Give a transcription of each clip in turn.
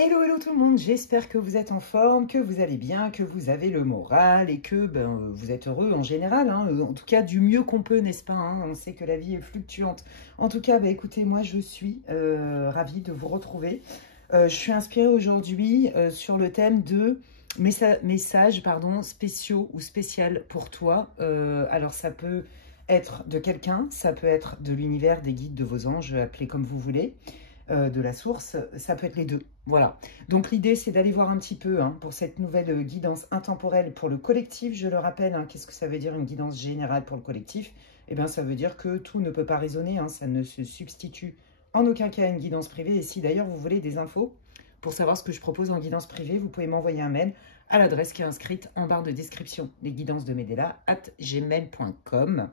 Hello, hello tout le monde, j'espère que vous êtes en forme, que vous allez bien, que vous avez le moral et que vous êtes heureux en général, hein, en tout cas du mieux qu'on peut, n'est-ce pas, hein, on sait que la vie est fluctuante. En tout cas, écoutez, moi je suis ravie de vous retrouver. Je suis inspirée aujourd'hui sur le thème de messages spéciaux ou spécial pour toi. Alors ça peut être de quelqu'un, ça peut être de l'univers, des guides, de vos anges, appelez comme vous voulez. De la source, ça peut être les deux. Voilà. Donc l'idée, c'est d'aller voir un petit peu pour cette nouvelle guidance intemporelle pour le collectif. Je le rappelle, qu'est-ce que ça veut dire une guidance générale pour le collectif? Eh bien, ça veut dire que tout ne peut pas résonner, ça ne se substitue en aucun cas à une guidance privée. Et si d'ailleurs vous voulez des infos pour savoir ce que je propose en guidance privée, vous pouvez m'envoyer un mail à l'adresse qui est inscrite en barre de description, lesguidancesdemedela@gmail.com.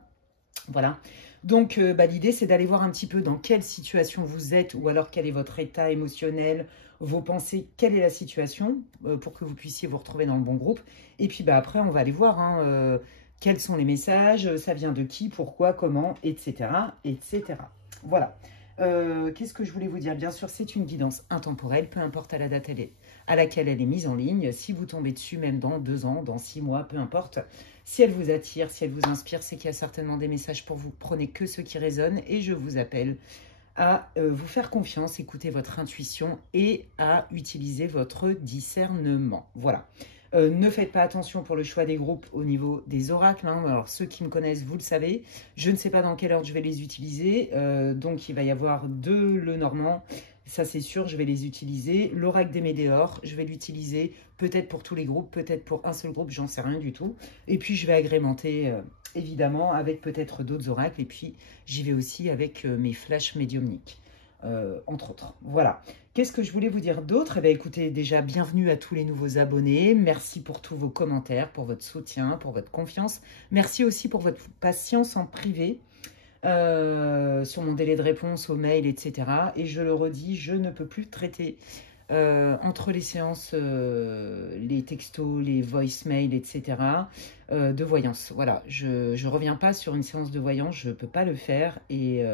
Voilà. Donc, l'idée, c'est d'aller voir un petit peu dans quelle situation vous êtes ou alors quel est votre état émotionnel, vos pensées, quelle est la situation pour que vous puissiez vous retrouver dans le bon groupe. Et puis, après, on va aller voir quels sont les messages, ça vient de qui, pourquoi, comment, etc. etc. Voilà. Qu'est-ce que je voulais vous dire? Bien sûr, c'est une guidance intemporelle, peu importe à la date à laquelle elle est mise en ligne. Si vous tombez dessus, même dans 2 ans, dans 6 mois, peu importe. Si elle vous attire, si elle vous inspire, c'est qu'il y a certainement des messages pour vous. Prenez que ceux qui résonnent et je vous appelle à vous faire confiance, écouter votre intuition et à utiliser votre discernement. Voilà. Ne faites pas attention pour le choix des groupes au niveau des oracles. Alors, ceux qui me connaissent, vous le savez. Je ne sais pas dans quelle ordre je vais les utiliser. Donc, il va y avoir 2 le normand. Ça, c'est sûr, je vais les utiliser. L'oracle des météores, je vais l'utiliser peut-être pour tous les groupes, peut-être pour un seul groupe, j'en sais rien du tout. Et puis, je vais agrémenter, évidemment, avec peut-être d'autres oracles. Et puis, j'y vais aussi avec mes flashs médiumniques, entre autres. Voilà. Qu'est-ce que je voulais vous dire d'autre? Eh bien, écoutez, déjà, bienvenue à tous les nouveaux abonnés. Merci pour tous vos commentaires, pour votre soutien, pour votre confiance. Merci aussi pour votre patience en privé. Sur mon délai de réponse aux mails, etc. Et je le redis, je ne peux plus traiter entre les séances, les textos, les voicemails, etc. De voyance. Voilà, je ne reviens pas sur une séance de voyance, je ne peux pas le faire. Et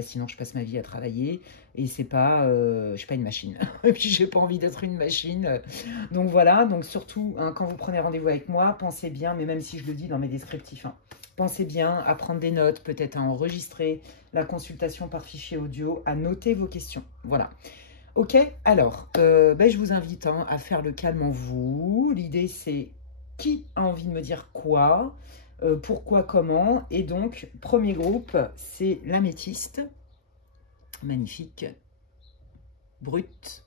sinon, je passe ma vie à travailler. Et c'est pas, je suis pas une machine. Et puis, j'ai pas envie d'être une machine. Donc voilà, donc surtout, quand vous prenez rendez-vous avec moi, pensez bien, mais même si je le dis dans mes descriptifs, pensez bien à prendre des notes, peut-être à enregistrer la consultation par fichier audio, à noter vos questions. Voilà. Ok, alors, je vous invite à faire le calme en vous. L'idée, c'est qui a envie de me dire quoi, pourquoi, comment. Et donc, premier groupe, c'est l'améthyste. Magnifique. Brut.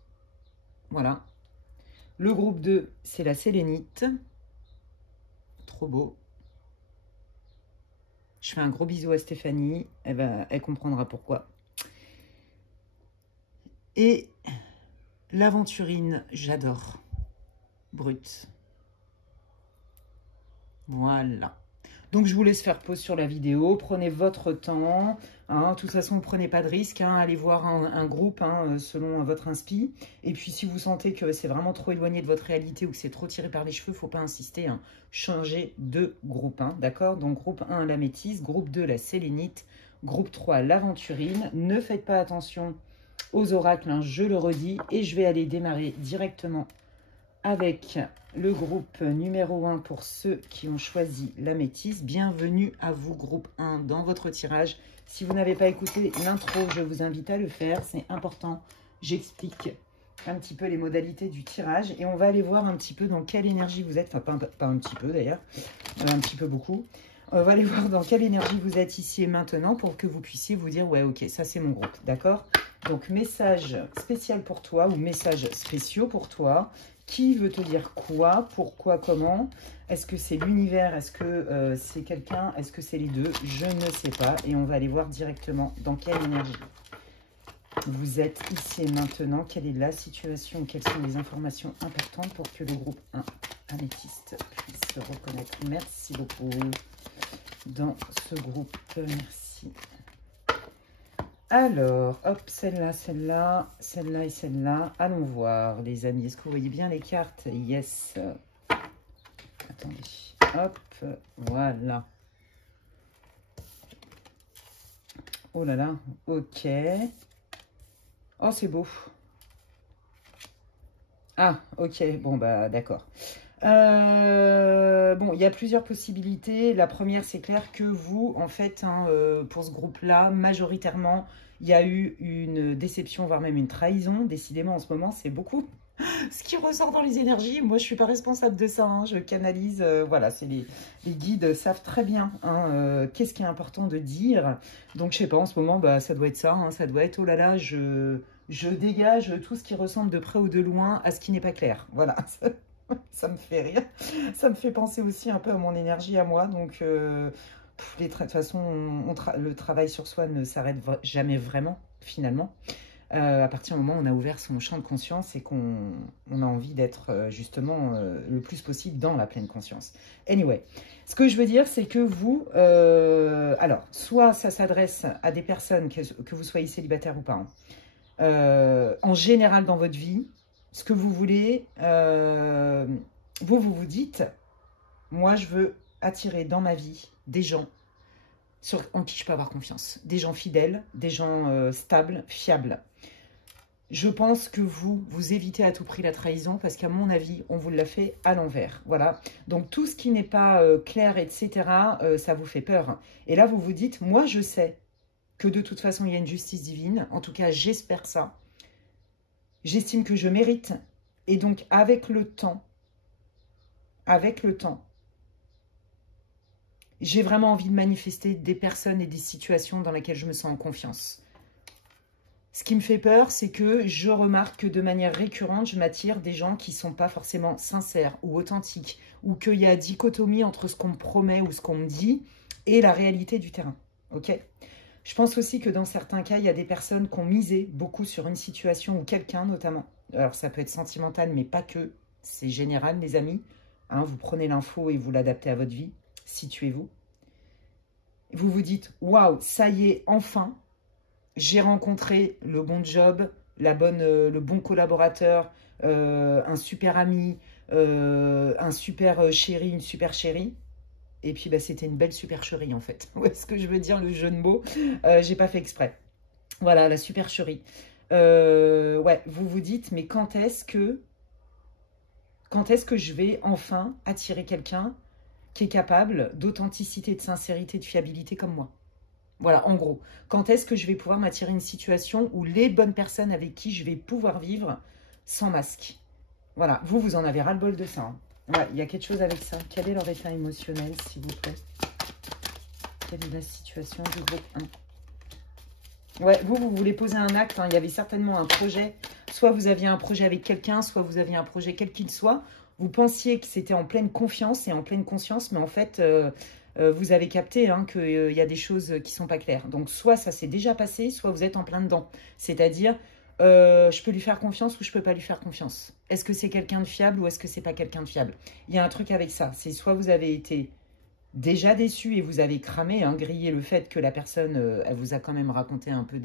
Voilà. Le groupe 2, c'est la sélénite. Trop beau. Je fais un gros bisou à Stéphanie, elle comprendra pourquoi. Et l'aventurine, j'adore. Brut. Voilà. Donc, je vous laisse faire pause sur la vidéo. Prenez votre temps. De toute façon, ne prenez pas de risque. Allez voir un groupe selon votre inspi. Et puis, si vous sentez que c'est vraiment trop éloigné de votre réalité ou que c'est trop tiré par les cheveux, il ne faut pas insister. Changez de groupe. D'accord? Donc, groupe 1, la métisse. Groupe 2, la sélénite. Groupe 3, l'aventurine. Ne faites pas attention aux oracles. Je le redis. Et je vais aller démarrer directement avec le groupe numéro 1 pour ceux qui ont choisi l'améthyste. Bienvenue à vous, groupe 1, dans votre tirage. Si vous n'avez pas écouté l'intro, je vous invite à le faire. C'est important. J'explique un petit peu les modalités du tirage. Et on va aller voir un petit peu dans quelle énergie vous êtes. Enfin, pas un petit peu d'ailleurs. Un petit peu beaucoup. On va aller voir dans quelle énergie vous êtes ici et maintenant pour que vous puissiez vous dire, ouais, ok, ça c'est mon groupe. D'accord? Donc, message spécial pour toi ou messages spéciaux pour toi. Qui veut te dire quoi, pourquoi, comment? Est-ce que c'est l'univers? Est-ce que c'est quelqu'un? Est-ce que c'est les deux? Je ne sais pas. Et on va aller voir directement dans quelle énergie vous êtes ici et maintenant. Quelle est la situation? Quelles sont les informations importantes pour que le groupe 1 améthyste puisse se reconnaître? Merci beaucoup dans ce groupe. Merci. Alors, hop, celle-là, celle-là, celle-là et celle-là. Allons voir, les amis. Est-ce que vous voyez bien les cartes? Yes. Attendez. Hop, voilà. Oh là là, ok. Oh, c'est beau. Ah, ok, bon, bah d'accord. Bon, il y a plusieurs possibilités. La première, c'est clair que vous, en fait, hein, pour ce groupe-là, majoritairement, il y a eu une déception, voire même une trahison. Décidément, en ce moment, c'est beaucoup ce qui ressort dans les énergies. Moi, je suis pas responsable de ça, hein. Je canalise. Voilà, c'est les guides savent très bien hein, qu'est-ce qui est important de dire. Donc, je sais pas, en ce moment, bah, ça doit être ça. Hein. Ça doit être, oh là là, je dégage tout ce qui ressemble de près ou de loin à ce qui n'est pas clair. Voilà. Ça me fait rire. Ça me fait penser aussi un peu à mon énergie à moi. Donc, de toute façon, le travail sur soi ne s'arrête jamais vraiment, finalement. À partir du moment où on a ouvert son champ de conscience et qu'on a envie d'être justement le plus possible dans la pleine conscience. Anyway, ce que je veux dire, c'est que vous, alors, soit ça s'adresse à des personnes, que vous soyez célibataire ou pas, hein, en général dans votre vie, ce que vous voulez, vous dites, moi je veux attirer dans ma vie des gens en qui je peux avoir confiance, des gens fidèles, des gens stables, fiables. Je pense que vous évitez à tout prix la trahison parce qu'à mon avis, on vous l'a fait à l'envers. Voilà. Donc tout ce qui n'est pas clair, etc., ça vous fait peur. Et là, vous vous dites, moi je sais que de toute façon, il y a une justice divine. En tout cas, j'espère ça. J'estime que je mérite. Et donc, avec le temps, j'ai vraiment envie de manifester des personnes et des situations dans lesquelles je me sens en confiance. Ce qui me fait peur, c'est que je remarque que de manière récurrente, je m'attire des gens qui ne sont pas forcément sincères ou authentiques, ou qu'il y a dichotomie entre ce qu'on me promet ou ce qu'on me dit et la réalité du terrain. Ok ? Je pense aussi que dans certains cas, il y a des personnes qui ont misé beaucoup sur une situation ou quelqu'un notamment. Alors ça peut être sentimental, mais pas que. C'est général, les amis. Hein, vous prenez l'info et vous l'adaptez à votre vie. Situez-vous. Vous vous dites, waouh, ça y est, enfin, j'ai rencontré le bon job, le bon collaborateur, un super ami, un super chéri, une super chérie. Et puis, bah, c'était une belle supercherie, en fait. Où est-ce que je veux dire le jeu de mots? J'ai pas fait exprès. Voilà, la supercherie. Ouais, vous vous dites, mais quand est-ce que je vais enfin attirer quelqu'un qui est capable d'authenticité, de sincérité, de fiabilité comme moi? Voilà, en gros. Quand est-ce que je vais pouvoir m'attirer une situation où les bonnes personnes avec qui je vais pouvoir vivre sans masque? Voilà, vous en avez ras-le-bol de ça. Hein. Ouais, il y a quelque chose avec ça. Quel est leur état émotionnel, s'il vous plaît? Quelle est la situation du groupe 1? Ouais, vous voulez poser un acte. Hein. Il y avait certainement un projet. Soit vous aviez un projet avec quelqu'un, soit vous aviez un projet quel qu'il soit. Vous pensiez que c'était en pleine confiance et en pleine conscience, mais en fait, vous avez capté hein, qu'il y a des choses qui ne sont pas claires. Donc, soit ça s'est déjà passé, soit vous êtes en plein dedans. C'est-à-dire, je peux lui faire confiance ou je ne peux pas lui faire confiance. Est-ce que c'est quelqu'un de fiable ou est-ce que c'est pas quelqu'un de fiable? Il y a un truc avec ça. C'est soit vous avez été déjà déçu et vous avez cramé, hein, grillé le fait que la personne, elle vous a quand même raconté un peu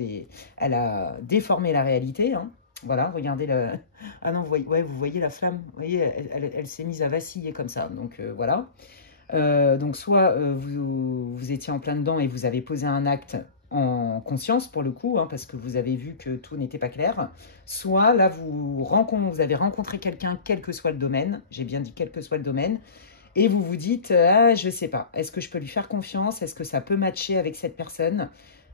elle a déformé la réalité, hein. Voilà, regardez la... Ah non, vous voyez la flamme. Vous voyez, elle s'est mise à vaciller comme ça. Donc, voilà. Donc, soit vous étiez en plein dedans et vous avez posé un acte en conscience, pour le coup, hein, parce que vous avez vu que tout n'était pas clair. Soit, là, vous avez rencontré quelqu'un, quel que soit le domaine. J'ai bien dit quel que soit le domaine. Et vous vous dites, ah, je ne sais pas. Est-ce que je peux lui faire confiance? Est-ce que ça peut matcher avec cette personne?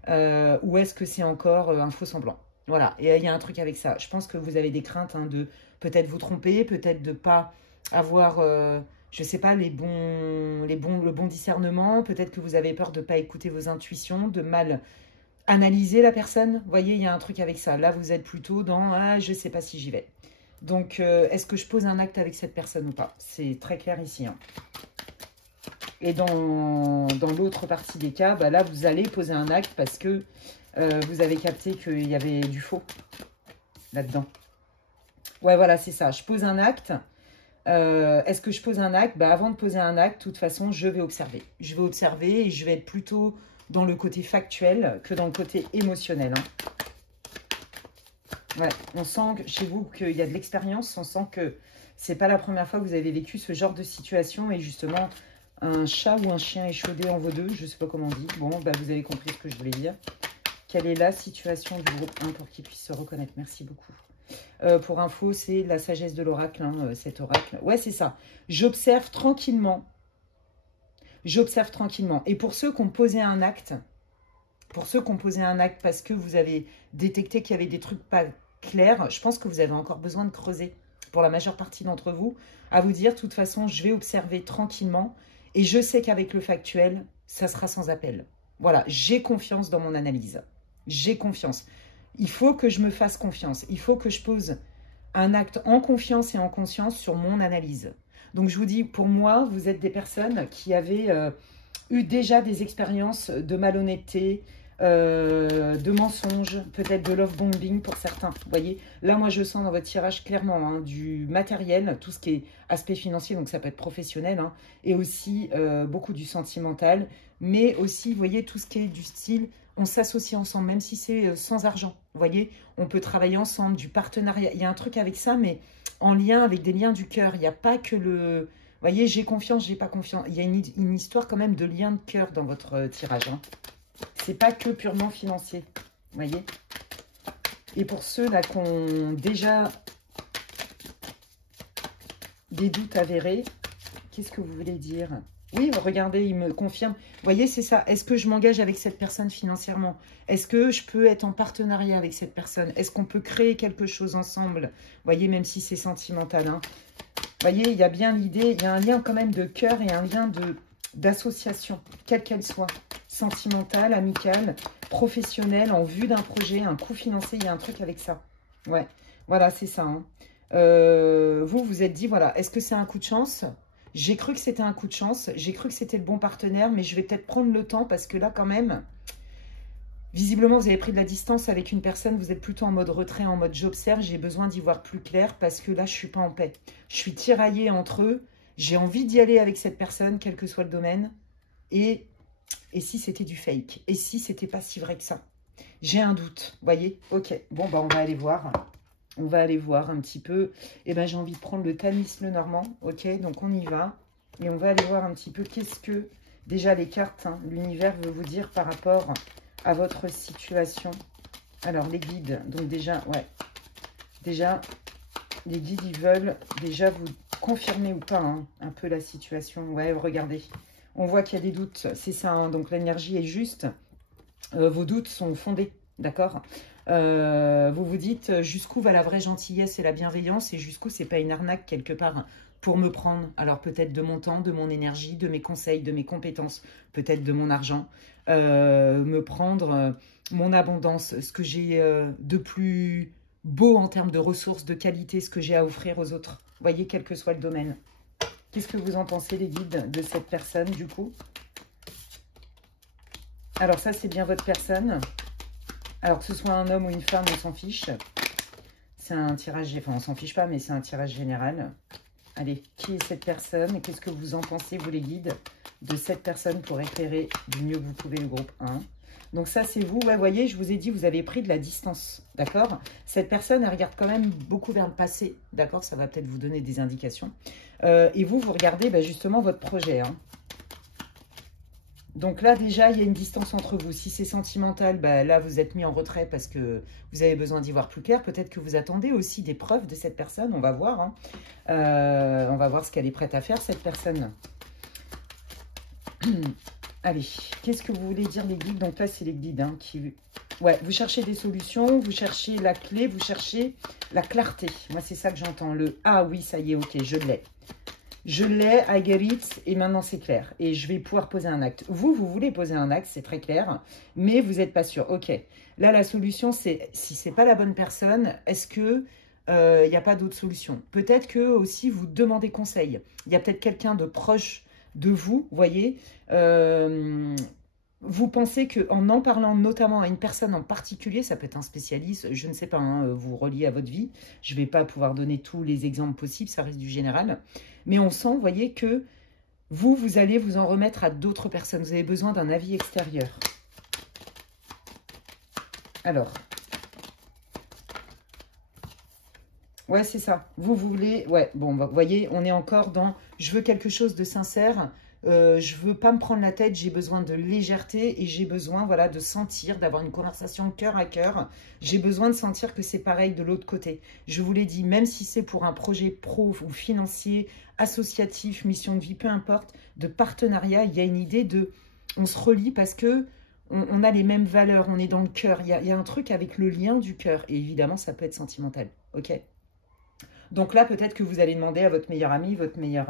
Ou est-ce que c'est encore un faux semblant? Voilà, et il y a un truc avec ça. Je pense que vous avez des craintes hein, de peut-être vous tromper, peut-être de ne pas avoir, je ne sais pas, le bon discernement. Peut-être que vous avez peur de ne pas écouter vos intuitions, de mal analyser la personne. Vous voyez, il y a un truc avec ça. Là, vous êtes plutôt dans, ah, je ne sais pas si j'y vais. Donc, est-ce que je pose un acte avec cette personne ou pas? C'est très clair ici. Hein. Et dans l'autre partie des cas, bah là, vous allez poser un acte parce que vous avez capté qu'il y avait du faux là-dedans. Ouais, voilà, c'est ça. Je pose un acte. Est-ce que je pose un acte? Bah, avant de poser un acte, de toute façon, je vais observer. Je vais observer et je vais être plutôt dans le côté factuel que dans le côté émotionnel. Hein. Ouais, on sent chez vous qu'il y a de l'expérience. On sent que c'est pas la première fois que vous avez vécu ce genre de situation. Et justement, un chat ou un chien échaudé en vaut deux. Je sais pas comment on dit. Bon, bah, vous avez compris ce que je voulais dire. Quelle est la situation du groupe 1 pour qu'il puisse se reconnaître? Merci beaucoup. Pour info, c'est la sagesse de l'oracle, hein, cet oracle. Ouais, c'est ça. J'observe tranquillement. J'observe tranquillement. Et pour ceux qui ont posé un acte, parce que vous avez détecté qu'il y avait des trucs pas clairs, je pense que vous avez encore besoin de creuser. Pour la majeure partie d'entre vous, à vous dire, de toute façon, je vais observer tranquillement. Et je sais qu'avec le factuel, ça sera sans appel. Voilà, j'ai confiance dans mon analyse. J'ai confiance. Il faut que je me fasse confiance. Il faut que je pose un acte en confiance et en conscience sur mon analyse. Donc, je vous dis, pour moi, vous êtes des personnes qui avaient eu déjà des expériences de malhonnêteté, de mensonges, peut-être de love bombing pour certains. Vous voyez, là, moi, je sens dans votre tirage clairement hein, du matériel, tout ce qui est aspect financier, donc ça peut être professionnel, hein, et aussi beaucoup du sentimental, mais aussi, vous voyez, tout ce qui est du style, on s'associe ensemble, même si c'est sans argent. Vous voyez, on peut travailler ensemble, du partenariat. Il y a un truc avec ça, mais en lien avec des liens du cœur. Il n'y a pas que le... Vous voyez, j'ai confiance, j'ai pas confiance. Il y a une histoire quand même de lien de cœur dans votre tirage. Hein. C'est pas que purement financier. Vous voyez. Et pour ceux-là qui ont déjà des doutes avérés, qu'est-ce que vous voulez dire? Oui, regardez, il me confirme. Vous voyez, c'est ça. Est-ce que je m'engage avec cette personne financièrement? Est-ce que je peux être en partenariat avec cette personne? Est-ce qu'on peut créer quelque chose ensemble? Vous voyez, même si c'est sentimental. Hein. Vous voyez, il y a bien l'idée, il y a un lien quand même de cœur et un lien d'association, quelle qu'elle soit. Sentimentale, amicale, professionnelle, en vue d'un projet, un coût financier, il y a un truc avec ça. Ouais, voilà, c'est ça. Hein. Vous vous êtes dit, voilà, est-ce que c'est un coup de chance? J'ai cru que c'était un coup de chance, j'ai cru que c'était le bon partenaire, mais je vais peut-être prendre le temps parce que là, quand même, visiblement, vous avez pris de la distance avec une personne, vous êtes plutôt en mode retrait, en mode j'observe, j'ai besoin d'y voir plus clair parce que là, je ne suis pas en paix. Je suis tiraillée entre eux, j'ai envie d'y aller avec cette personne, quel que soit le domaine, et si c'était du fake? Et si c'était pas si vrai que ça? J'ai un doute, vous voyez? Ok, bon, bah on va aller voir. On va aller voir un petit peu. Eh ben, j'ai envie de prendre le Tamis le Normand. Ok, donc on y va. Et on va aller voir un petit peu qu'est-ce que, déjà les cartes, hein, l'univers veut vous dire par rapport à votre situation. Alors, les guides, donc déjà, ouais. Déjà, les guides, ils veulent déjà vous confirmer ou pas, hein, un peu la situation. Ouais, regardez. On voit qu'il y a des doutes, c'est ça. Hein, donc, l'énergie est juste. Vos doutes sont fondés, d'accord? Vous vous dites jusqu'où va la vraie gentillesse et la bienveillance et jusqu'où c'est pas une arnaque quelque part pour me prendre, alors peut-être de mon temps, de mon énergie, de mes conseils, de mes compétences, peut-être de mon argent, me prendre mon abondance, ce que j'ai de plus beau en termes de ressources, de qualité, ce que j'ai à offrir aux autres. Voyez, quel que soit le domaine. Qu'est-ce que vous en pensez les guides de cette personne du coup? Alors ça c'est bien votre personne. Alors, que ce soit un homme ou une femme, on s'en fiche. C'est un tirage... Enfin, on s'en fiche pas, mais c'est un tirage général. Allez, qui est cette personne? Et qu'est-ce que vous en pensez, vous les guides, de cette personne pour éclairer du mieux que vous pouvez le groupe 1? Donc ça, c'est vous. Ouais, vous voyez, je vous ai dit, vous avez pris de la distance. D'accord? Cette personne, elle regarde quand même beaucoup vers le passé. D'accord? Ça va peut-être vous donner des indications. Et vous, vous regardez bah, justement votre projet. Hein. Donc là, déjà, il y a une distance entre vous. Si c'est sentimental, bah, là, vous êtes mis en retrait parce que vous avez besoin d'y voir plus clair. Peut-être que vous attendez aussi des preuves de cette personne. On va voir. Hein. On va voir ce qu'elle est prête à faire, cette personne. Allez, qu'est-ce que vous voulez dire, les guides? Donc là, c'est les guides hein, qui... Ouais, vous cherchez des solutions, vous cherchez la clé, vous cherchez la clarté. Moi, c'est ça que j'entends. Le « Ah oui, ça y est, ok, je l'ai ». Je l'ai, I get it, et maintenant c'est clair. Et je vais pouvoir poser un acte. Vous voulez poser un acte, c'est très clair, mais vous n'êtes pas sûr. Ok, là la solution c'est, si ce n'est pas la bonne personne, est-ce que il n'y a pas d'autre solution? Peut-être que aussi vous demandez conseil. Il y a peut-être quelqu'un de proche de vous, voyez. Vous pensez qu'en parlant notamment à une personne en particulier, ça peut être un spécialiste, je ne sais pas, hein, vous reliez à votre vie. Je ne vais pas pouvoir donner tous les exemples possibles, ça reste du général. Mais on sent, vous voyez, que vous allez vous en remettre à d'autres personnes. Vous avez besoin d'un avis extérieur. Alors. Ouais, c'est ça. Vous voulez... Ouais, bon, vous voyez, on est encore dans... Je veux quelque chose de sincère. je veux pas me prendre la tête, j'ai besoin de légèreté et j'ai besoin, voilà, de sentir, d'avoir une conversation cœur à cœur. J'ai besoin de sentir que c'est pareil de l'autre côté. Je vous l'ai dit, même si c'est pour un projet pro ou financier, associatif, mission de vie, peu importe, de partenariat, il y a une idée de... On se relie parce que on a les mêmes valeurs, on est dans le cœur. Il y a un truc avec le lien du cœur. Et évidemment, ça peut être sentimental. Ok. Donc là, peut-être que vous allez demander à votre meilleur ami, votre meilleur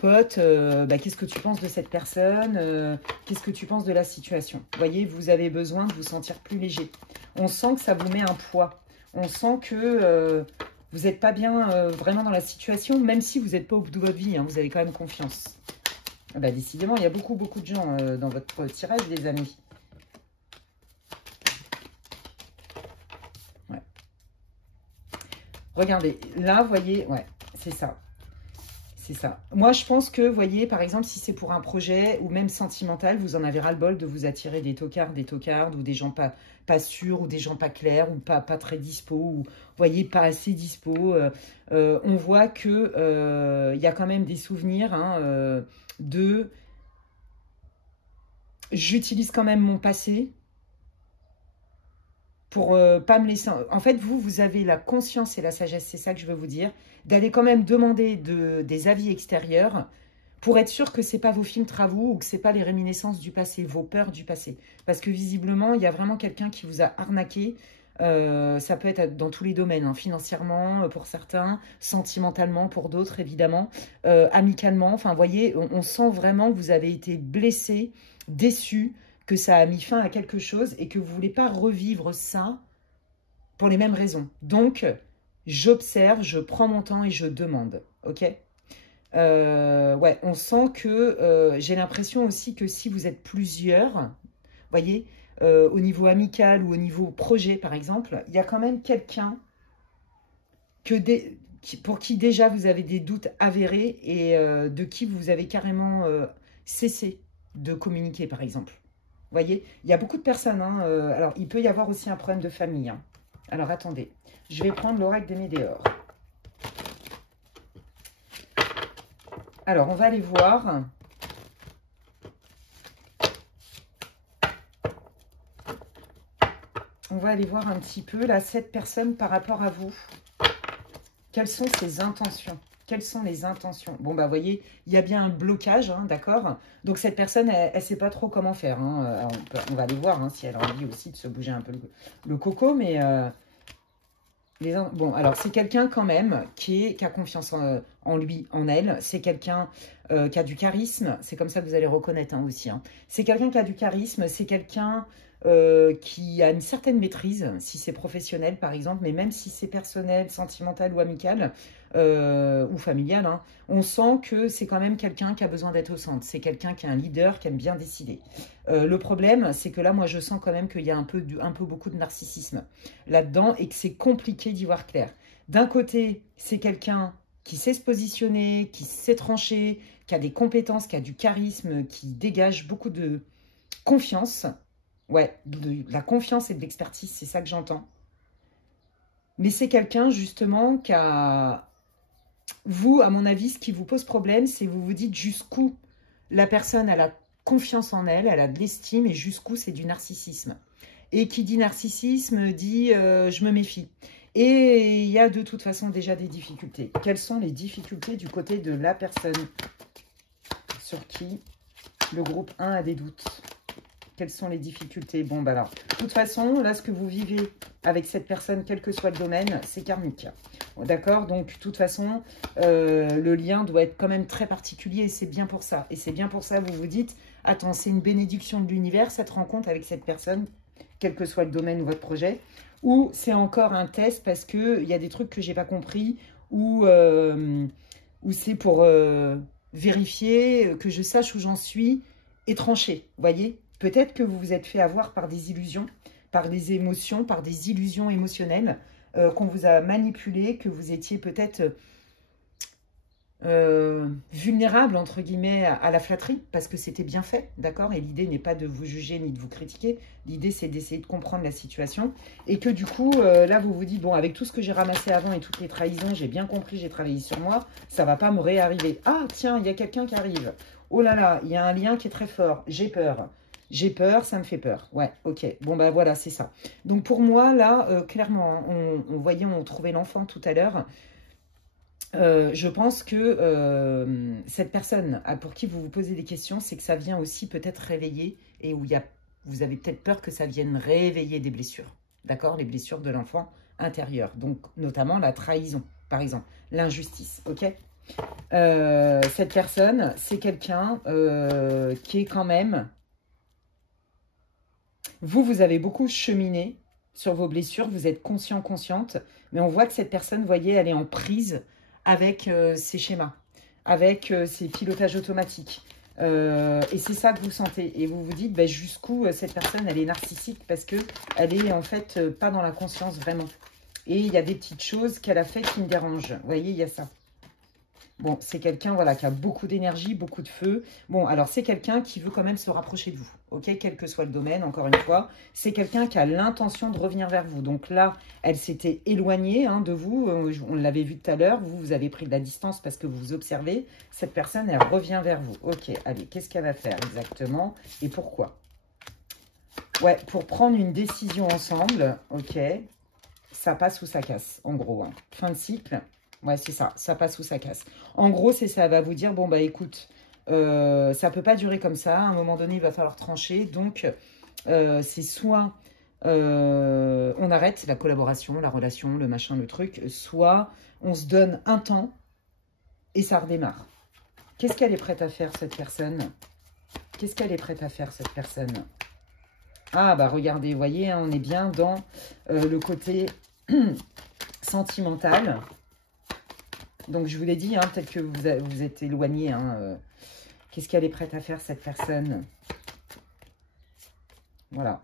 pote, bah, qu'est-ce que tu penses de cette personne, qu'est-ce que tu penses de la situation. Vous voyez, vous avez besoin de vous sentir plus léger. On sent que ça vous met un poids. On sent que vous n'êtes pas bien vraiment dans la situation, même si vous n'êtes pas au bout de votre vie. Hein, vous avez quand même confiance. Bah, décidément, il y a beaucoup de gens dans votre tirage, les amis. Ouais. Regardez, là, vous voyez, ouais, c'est ça. C'est ça. Moi, je pense que, vous voyez, par exemple, si c'est pour un projet ou même sentimental, vous en avez ras-le-bol de vous attirer des tocards, des tocardes ou des gens pas sûrs ou des gens pas clairs ou pas très dispo ou, vous voyez, pas assez dispo. On voit que y a quand même des souvenirs hein, de... J'utilise quand même mon passé pour pas me laisser... En fait, vous avez la conscience et la sagesse, c'est ça que je veux vous dire, d'aller quand même demander des avis extérieurs pour être sûr que ce n'est pas vos filtres à vous ou que ce n'est pas les réminiscences du passé, vos peurs du passé. Parce que visiblement, il y a vraiment quelqu'un qui vous a arnaqué. Ça peut être dans tous les domaines, hein, financièrement pour certains, sentimentalement pour d'autres évidemment, amicalement. Enfin, vous voyez, on sent vraiment que vous avez été blessé, déçu, que ça a mis fin à quelque chose et que vous ne voulez pas revivre ça pour les mêmes raisons. Donc, j'observe, je prends mon temps et je demande, ok. Ouais, on sent que j'ai l'impression aussi que si vous êtes plusieurs, voyez, au niveau amical ou au niveau projet par exemple, il y a quand même quelqu'un pour qui déjà vous avez des doutes avérés et de qui vous avez carrément cessé de communiquer par exemple. Vous voyez, il y a beaucoup de personnes. Hein, alors, il peut y avoir aussi un problème de famille. Hein. Alors, attendez. Je vais prendre l'oracle des Médéors. Alors, on va aller voir. On va aller voir un petit peu, là, cette personne par rapport à vous. Quelles sont ses intentions? Quelles sont les intentions? Bon, bah, vous voyez, il y a bien un blocage, hein, d'accord? Donc, cette personne, elle ne sait pas trop comment faire. Hein. Alors, on va aller voir hein, si elle a envie aussi de se bouger un peu le coco, mais... bon, alors, c'est quelqu'un quand même qui a confiance en lui, en elle. C'est quelqu'un qui a du charisme. C'est comme ça que vous allez reconnaître hein, aussi. Hein. C'est quelqu'un qui a du charisme. C'est quelqu'un qui a une certaine maîtrise, si c'est professionnel par exemple, mais même si c'est personnel, sentimental ou amical, ou familial, hein, on sent que c'est quand même quelqu'un qui a besoin d'être au centre. C'est quelqu'un qui est un leader, qui aime bien décider. Le problème, c'est que là, moi, je sens quand même qu'il y a un peu beaucoup de narcissisme là-dedans et que c'est compliqué d'y voir clair. D'un côté, c'est quelqu'un qui sait se positionner, qui sait trancher, qui a des compétences, qui a du charisme, qui dégage beaucoup de confiance. Ouais, de la confiance et de l'expertise, c'est ça que j'entends. Mais c'est quelqu'un, justement, qui a... Vous, à mon avis, ce qui vous pose problème, c'est vous vous dites jusqu'où la personne a la confiance en elle, elle a de l'estime, et jusqu'où c'est du narcissisme. Et qui dit narcissisme, dit je me méfie. Et il y a de toute façon déjà des difficultés. Quelles sont les difficultés du côté de la personne sur qui le groupe 1 a des doutes? Quelles sont les difficultés? Bon, bah alors, de toute façon, là, ce que vous vivez avec cette personne, quel que soit le domaine, c'est karmique. D'accord? Donc, de toute façon, le lien doit être quand même très particulier et c'est bien pour ça. Et c'est bien pour ça, vous vous dites, attends, c'est une bénédiction de l'univers, cette rencontre avec cette personne, quel que soit le domaine ou votre projet, ou c'est encore un test parce qu'il y a des trucs que j'ai pas compris, ou c'est pour vérifier que je sache où j'en suis et trancher, vous voyez? Peut-être que vous vous êtes fait avoir par des illusions, par des émotions, par des illusions émotionnelles, qu'on vous a manipulé, que vous étiez peut-être vulnérable, entre guillemets, à la flatterie, parce que c'était bien fait, d'accord? Et l'idée n'est pas de vous juger ni de vous critiquer. L'idée, c'est d'essayer de comprendre la situation. Et que du coup, là, vous vous dites, bon, avec tout ce que j'ai ramassé avant et toutes les trahisons, j'ai bien compris, j'ai travaillé sur moi, ça va pas me réarriver. Ah, tiens, il y a quelqu'un qui arrive. Oh là là, il y a un lien qui est très fort. J'ai peur. J'ai peur, ça me fait peur. Ouais, ok. Bon, bah voilà, c'est ça. Donc pour moi, là, clairement, on voyait, on trouvait l'enfant tout à l'heure. Je pense que cette personne pour qui vous vous posez des questions, c'est que ça vient aussi peut-être réveiller et où vous avez peut-être peur que ça vienne réveiller des blessures. D'accord? Les blessures de l'enfant intérieur. Donc, notamment la trahison, par exemple. L'injustice, ok? Cette personne, c'est quelqu'un qui est quand même... Vous avez beaucoup cheminé sur vos blessures, vous êtes conscient, consciente, mais on voit que cette personne, vous voyez, elle est en prise avec ses schémas, avec ses pilotages automatiques. Et c'est ça que vous sentez. Et vous vous dites ben, jusqu'où cette personne, elle est narcissique parce qu'elle est en fait pas dans la conscience vraiment. Et il y a des petites choses qu'elle a faites qui me dérangent. Vous voyez, il y a ça. Bon, c'est quelqu'un voilà, qui a beaucoup d'énergie, beaucoup de feu. Bon, alors c'est quelqu'un qui veut quand même se rapprocher de vous, ok? Quel que soit le domaine, encore une fois. C'est quelqu'un qui a l'intention de revenir vers vous. Donc là, elle s'était éloignée de vous. On l'avait vu tout à l'heure. Vous avez pris de la distance parce que vous observez. Cette personne, elle revient vers vous. Ok, allez, qu'est-ce qu'elle va faire exactement et pourquoi? Ouais, pour prendre une décision ensemble, ok, ça passe ou ça casse, en gros. Fin de cycle. Ouais, c'est ça. Ça passe ou ça casse. En gros, c'est ça. Elle va vous dire, bon, bah écoute, ça ne peut pas durer comme ça. À un moment donné, il va falloir trancher. Donc, c'est soit on arrête la collaboration, la relation, le machin, le truc, soit on se donne un temps et ça redémarre. Qu'est-ce qu'elle est prête à faire, cette personne? Qu'est-ce qu'elle est prête à faire, cette personne? Ah, bah regardez, vous voyez, on est bien dans le côté sentimental. Donc, je vous l'ai dit, peut-être que vous êtes éloigné. Qu'est-ce qu'elle est prête à faire, cette personne? Voilà.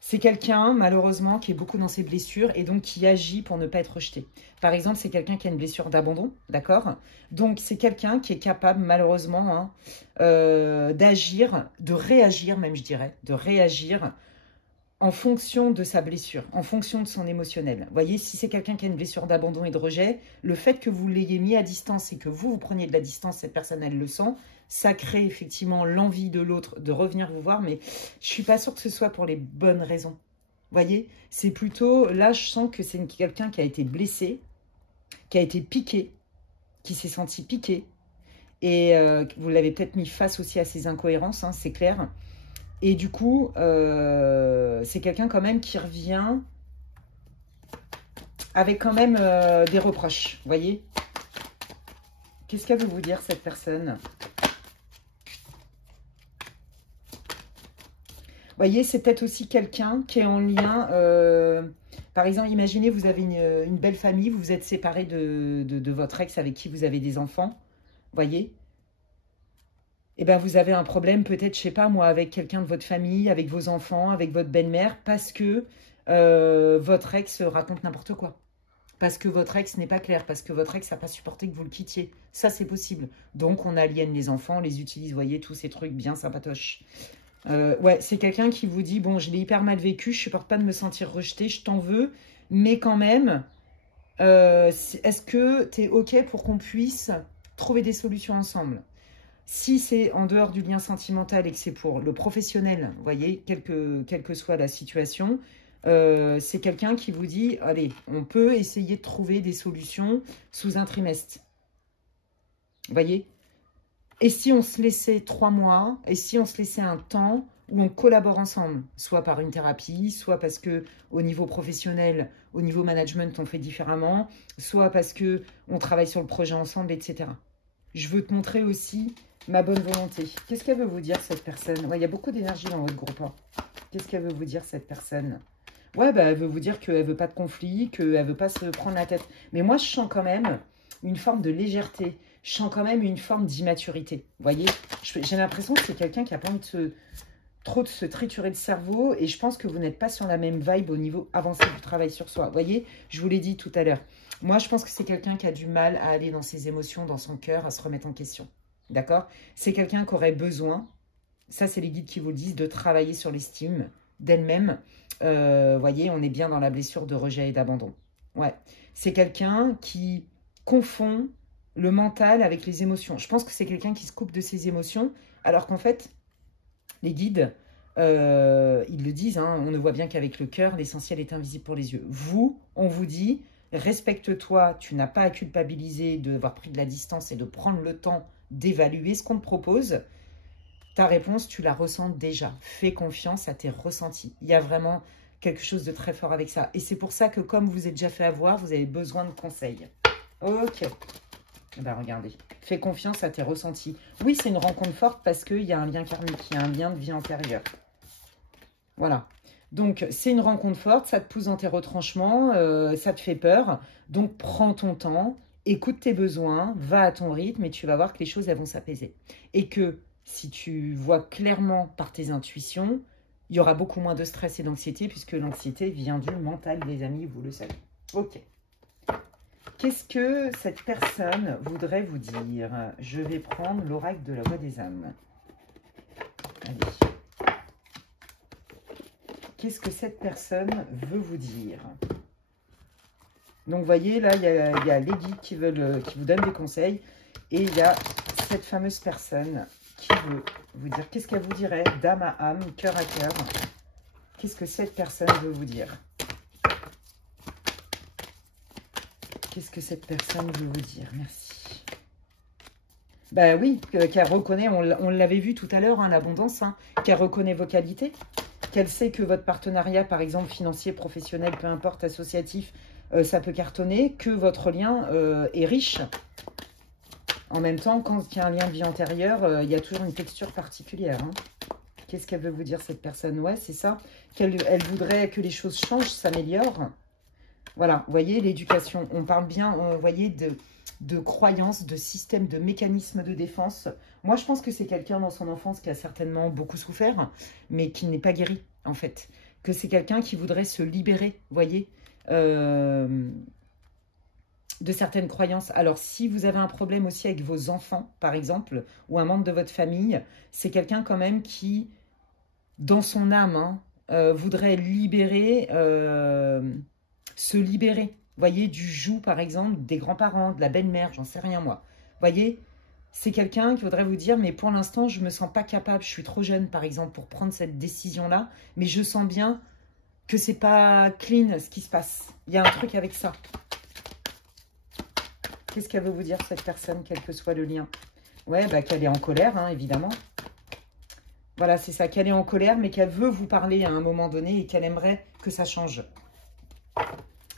C'est quelqu'un, malheureusement, qui est beaucoup dans ses blessures et donc qui agit pour ne pas être rejeté. Par exemple, c'est quelqu'un qui a une blessure d'abandon, d'accord? Donc, c'est quelqu'un qui est capable, malheureusement, d'agir, de réagir même, je dirais, de réagir en fonction de sa blessure, en fonction de son émotionnel. Vous voyez, si c'est quelqu'un qui a une blessure d'abandon et de rejet, le fait que vous l'ayez mis à distance et que vous preniez de la distance, cette personne, elle le sent, ça crée effectivement l'envie de l'autre de revenir vous voir, mais je ne suis pas sûre que ce soit pour les bonnes raisons. Vous voyez, c'est plutôt, là, je sens que c'est quelqu'un qui a été blessé, qui a été piqué, qui s'est senti piqué, et vous l'avez peut-être mis face aussi à ses incohérences, c'est clair. Et du coup, c'est quelqu'un quand même qui revient avec quand même des reproches, vous voyez? Qu'est-ce qu'elle veut vous dire, cette personne? Vous voyez, c'est peut-être aussi quelqu'un qui est en lien... par exemple, imaginez, vous avez une belle famille, vous vous êtes séparés de votre ex avec qui vous avez des enfants, vous voyez? Eh bien, vous avez un problème peut-être, je ne sais pas moi, avec quelqu'un de votre famille, avec vos enfants, avec votre belle-mère, parce que votre ex raconte n'importe quoi. Parce que votre ex n'est pas clair, parce que votre ex n'a pas supporté que vous le quittiez. Ça, c'est possible. Donc, on aliène les enfants, on les utilise, vous voyez, tous ces trucs bien sympatoches. Ouais, c'est quelqu'un qui vous dit, bon, je l'ai hyper mal vécu, je ne supporte pas de me sentir rejetée, je t'en veux, mais quand même, est-ce que tu es OK pour qu'on puisse trouver des solutions ensemble? Si c'est en dehors du lien sentimental et que c'est pour le professionnel, vous voyez, quelle que soit la situation, c'est quelqu'un qui vous dit, allez, on peut essayer de trouver des solutions sous un trimestre. Vous voyez? Et si on se laissait 3 mois, et si on se laissait un temps où on collabore ensemble, soit par une thérapie, soit parce que au niveau professionnel, au niveau management, on fait différemment, soit parce que on travaille sur le projet ensemble, etc. Je veux te montrer aussi ma bonne volonté. Qu'est-ce qu'elle veut vous dire, cette personne? Ouais, il y a beaucoup d'énergie dans votre groupe. Qu'est-ce qu'elle veut vous dire, cette personne? Ouais, bah, elle veut vous dire qu'elle ne veut pas de conflit, qu'elle ne veut pas se prendre la tête. Mais moi, je sens quand même une forme de légèreté. Je sens quand même une forme d'immaturité. Vous voyez, j'ai l'impression que c'est quelqu'un qui n'a pas envie trop de se triturer le cerveau. Et je pense que vous n'êtes pas sur la même vibe au niveau avancé du travail sur soi. Vous voyez, je vous l'ai dit tout à l'heure. Moi, je pense que c'est quelqu'un qui a du mal à aller dans ses émotions, dans son cœur, à se remettre en question. D'accord? C'est quelqu'un qui aurait besoin, ça c'est les guides qui vous le disent, de travailler sur l'estime d'elle-même. Voyez, on est bien dans la blessure de rejet et d'abandon. Ouais. C'est quelqu'un qui confond le mental avec les émotions. Je pense que c'est quelqu'un qui se coupe de ses émotions, alors qu'en fait, les guides, ils le disent, hein, on ne voit bien qu'avec le cœur, l'essentiel est invisible pour les yeux. Vous, on vous dit, respecte-toi, tu n'as pas à culpabiliser d'avoir pris de la distance et de prendre le temps d'évaluer ce qu'on te propose. Ta réponse, tu la ressens déjà. Fais confiance à tes ressentis. Il y a vraiment quelque chose de très fort avec ça. Et c'est pour ça que comme vous êtes déjà fait avoir, vous avez besoin de conseils. Ok. Ben regardez. Fais confiance à tes ressentis. Oui, c'est une rencontre forte parce qu'il y a un lien karmique, il y a un lien de vie antérieure. Voilà. Donc, c'est une rencontre forte, ça te pousse dans tes retranchements, ça te fait peur. Donc, prends ton temps, écoute tes besoins, va à ton rythme et tu vas voir que les choses, elles vont s'apaiser. Et que si tu vois clairement par tes intuitions, il y aura beaucoup moins de stress et d'anxiété puisque l'anxiété vient du mental, les amis, vous le savez. Ok. Qu'est-ce que cette personne voudrait vous dire? Je vais prendre l'oracle de la voix des âmes. Allez. Qu'est-ce que cette personne veut vous dire? Donc, vous voyez, là, il y a les guides qui vous donnent des conseils. Et il y a cette fameuse personne qui veut vous dire. Qu'est-ce qu'elle vous dirait? D'âme à âme, cœur à cœur. Qu'est-ce que cette personne veut vous dire? Qu'est-ce que cette personne veut vous dire? Merci. Ben oui, qu'elle reconnaît, on l'avait vu tout à l'heure, hein, l'abondance, hein, qu'elle reconnaît vos qualités, qu'elle sait que votre partenariat, par exemple, financier, professionnel, peu importe, associatif, ça peut cartonner, que votre lien est riche. En même temps, quand il y a un lien de vie antérieure, il y a toujours une texture particulière. Hein. Qu'est-ce qu'elle veut vous dire, cette personne? Ouais, c'est ça. Elle voudrait que les choses changent, s'améliorent. Voilà, vous voyez, l'éducation. On parle bien, vous voyez, de croyances, de systèmes, de mécanismes de défense. Moi, je pense que c'est quelqu'un dans son enfance qui a certainement beaucoup souffert, mais qui n'est pas guéri, en fait. Que c'est quelqu'un qui voudrait se libérer, vous voyez, de certaines croyances. Alors, si vous avez un problème aussi avec vos enfants, par exemple, ou un membre de votre famille, c'est quelqu'un quand même qui, dans son âme, hein, voudrait libérer, se libérer. Vous voyez, du joug, par exemple, des grands-parents, de la belle-mère, j'en sais rien, moi. Vous voyez, c'est quelqu'un qui voudrait vous dire, mais pour l'instant, je ne me sens pas capable, je suis trop jeune, par exemple, pour prendre cette décision-là, mais je sens bien que c'est pas clean ce qui se passe. Il y a un truc avec ça. Qu'est-ce qu'elle veut vous dire, cette personne, quel que soit le lien? Ouais, bah, qu'elle est en colère, hein, évidemment. Voilà, c'est ça, qu'elle est en colère, mais qu'elle veut vous parler à un moment donné et qu'elle aimerait que ça change.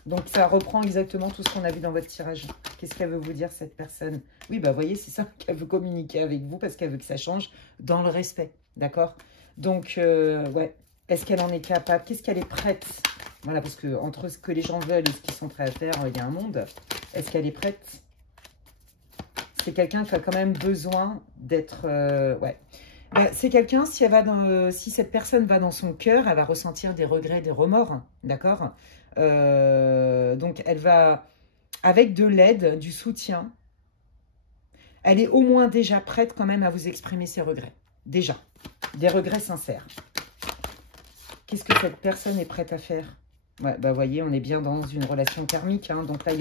Donc, ça reprend exactement tout ce qu'on a vu dans votre tirage. Qu'est-ce qu'elle veut vous dire, cette personne? Oui, bah, vous voyez, c'est ça, qu'elle veut communiquer avec vous parce qu'elle veut que ça change dans le respect, d'accord? Donc, ouais, est-ce qu'elle en est capable? Qu'est-ce qu'elle est prête? Voilà, parce que entre ce que les gens veulent et ce qu'ils sont prêts à faire, il y a un monde. Est-ce qu'elle est prête? C'est quelqu'un qui a quand même besoin d'être... ouais. Ben, c'est quelqu'un, si cette personne va dans son cœur, elle va ressentir des regrets, des remords, d'accord? Donc, elle va, avec de l'aide, du soutien, elle est au moins déjà prête quand même à vous exprimer ses regrets. Déjà, des regrets sincères. Qu'est-ce que cette personne est prête à faire? Ouais, bah, vous voyez, on est bien dans une relation karmique. Hein, donc là,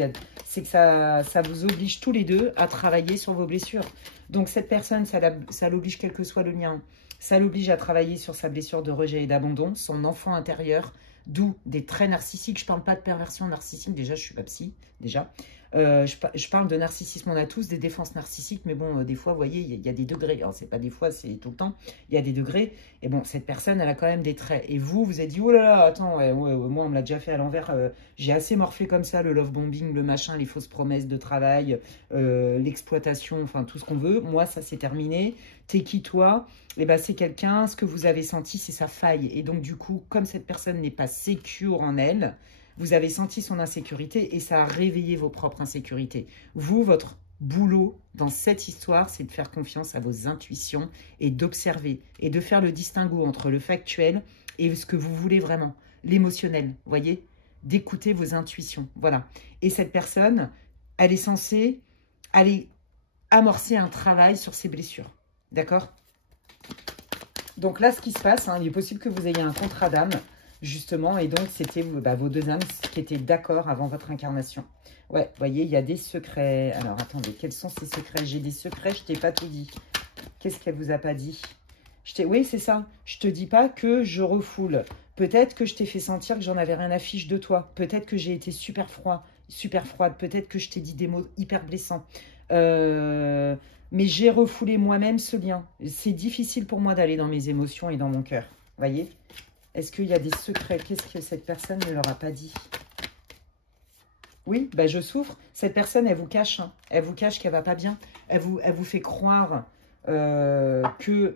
c'est que ça vous oblige tous les deux à travailler sur vos blessures. Donc cette personne, ça l'oblige, quel que soit le lien, ça l'oblige à travailler sur sa blessure de rejet et d'abandon, son enfant intérieur, d'où des traits narcissiques. Je ne parle pas de perversion narcissique, déjà, je ne suis pas psy, déjà. Je parle de narcissisme, on a tous des défenses narcissiques, mais bon, des fois, vous voyez, il y a des degrés. Alors, c'est pas des fois, c'est tout le temps. Il y a des degrés. Et bon, cette personne, elle a quand même des traits. Et vous avez dit, oh là là, attends, ouais, moi, on me l'a déjà fait à l'envers. J'ai assez morflé comme ça, le love bombing, le machin, les fausses promesses de travail, l'exploitation, enfin, tout ce qu'on veut. Moi, ça, c'est terminé. T'es qui, toi? Et ben, c'est quelqu'un, ce que vous avez senti, c'est sa faille. Et donc, du coup, comme cette personne n'est pas sécure en elle, vous avez senti son insécurité et ça a réveillé vos propres insécurités. Vous, votre boulot dans cette histoire, c'est de faire confiance à vos intuitions et d'observer et de faire le distinguo entre le factuel et ce que vous voulez vraiment, l'émotionnel, voyez? d'écouter vos intuitions. Voilà. Et cette personne, elle est censée aller amorcer un travail sur ses blessures. D'accord? Donc là, ce qui se passe, hein, il est possible que vous ayez un contrat d'âme, justement, et donc c'était vos deux âmes qui étaient d'accord avant votre incarnation. Ouais, vous voyez, il y a des secrets. Alors, attendez, quels sont ces secrets? J'ai des secrets, je t'ai pas tout dit. Qu'est-ce qu'elle vous a pas dit? Oui, c'est ça. Je te dis pas que je refoule. Peut-être que je t'ai fait sentir que j'en avais rien à fiche de toi. Peut-être que j'ai été super froide. Peut-être que je t'ai dit des mots hyper blessants. Mais j'ai refoulé moi-même ce lien. C'est difficile pour moi d'aller dans mes émotions et dans mon cœur. Voyez? Est-ce qu'il y a des secrets? Qu'est-ce que cette personne ne leur a pas dit? Oui, je souffre. Cette personne, elle vous cache. Hein. Elle vous cache qu'elle va pas bien. Elle vous fait croire que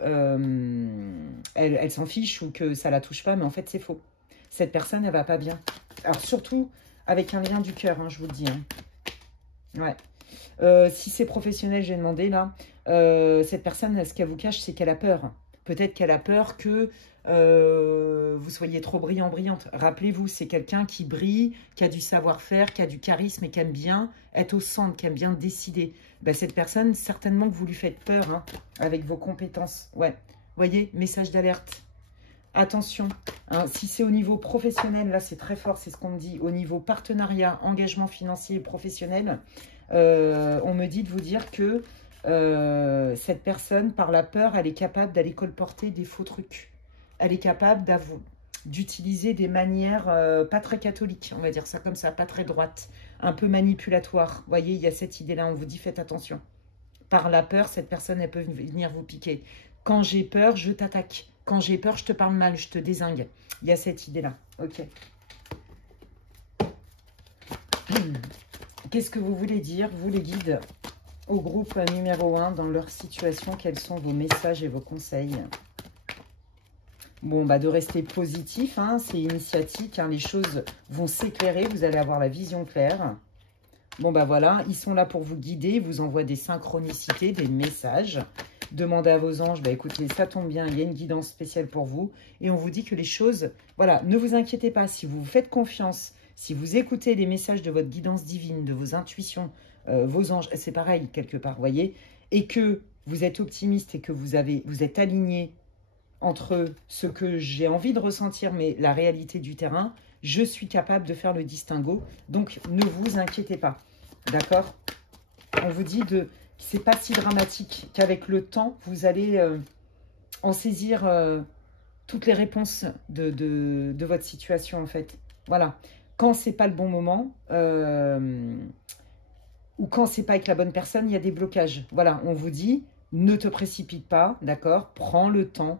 elle s'en fiche ou que ça la touche pas. Mais en fait, c'est faux. Cette personne, elle va pas bien. Alors, surtout avec un lien du cœur, hein, je vous le dis. Hein. Ouais. Si c'est professionnel, j'ai demandé là, cette personne, ce qu'elle vous cache, c'est qu'elle a peur. Peut-être qu'elle a peur que vous soyez trop brillant, brillante. Rappelez-vous, c'est quelqu'un qui brille, qui a du savoir-faire, qui a du charisme et qui aime bien être au centre, qui aime bien décider. Cette personne, certainement que vous lui faites peur hein, avec vos compétences. Ouais. Voyez, message d'alerte. Attention, hein, si c'est au niveau professionnel, là c'est très fort, c'est ce qu'on me dit. Au niveau partenariat, engagement financier et professionnel, on me dit de vous dire que cette personne, par la peur, elle est capable d'aller colporter des faux trucs. Elle est capable d'utiliser des manières pas très catholiques, on va dire ça comme ça, pas très droites, un peu manipulatoires. Vous voyez, il y a cette idée-là, on vous dit faites attention. Par la peur, cette personne, elle peut venir vous piquer. Quand j'ai peur, je t'attaque. Quand j'ai peur, je te parle mal, je te dézingue. Il y a cette idée-là. Ok. Qu'est-ce que vous voulez dire, vous les guides, au groupe numéro 1, dans leur situation? Quels sont vos messages et vos conseils? Bon, de rester positif, hein, c'est initiatique, hein, les choses vont s'éclairer, vous allez avoir la vision claire. Bon, voilà, ils sont là pour vous guider, ils vous envoient des synchronicités, des messages. Demandez à vos anges, écoutez, ça tombe bien, il y a une guidance spéciale pour vous. Et on vous dit que les choses, voilà, ne vous inquiétez pas, si vous vous faites confiance, si vous écoutez les messages de votre guidance divine, de vos intuitions, vos anges, c'est pareil quelque part, voyez, et que vous êtes optimiste et que vous êtes aligné entre ce que j'ai envie de ressentir, mais la réalité du terrain, je suis capable de faire le distinguo. Donc, ne vous inquiétez pas. D'accord? On vous dit que c'est pas si dramatique, qu'avec le temps, vous allez en saisir toutes les réponses de votre situation, en fait. Voilà. Quand c'est pas le bon moment, ou quand c'est pas avec la bonne personne, il y a des blocages. Voilà, on vous dit, ne te précipite pas, d'accord? Prends le temps.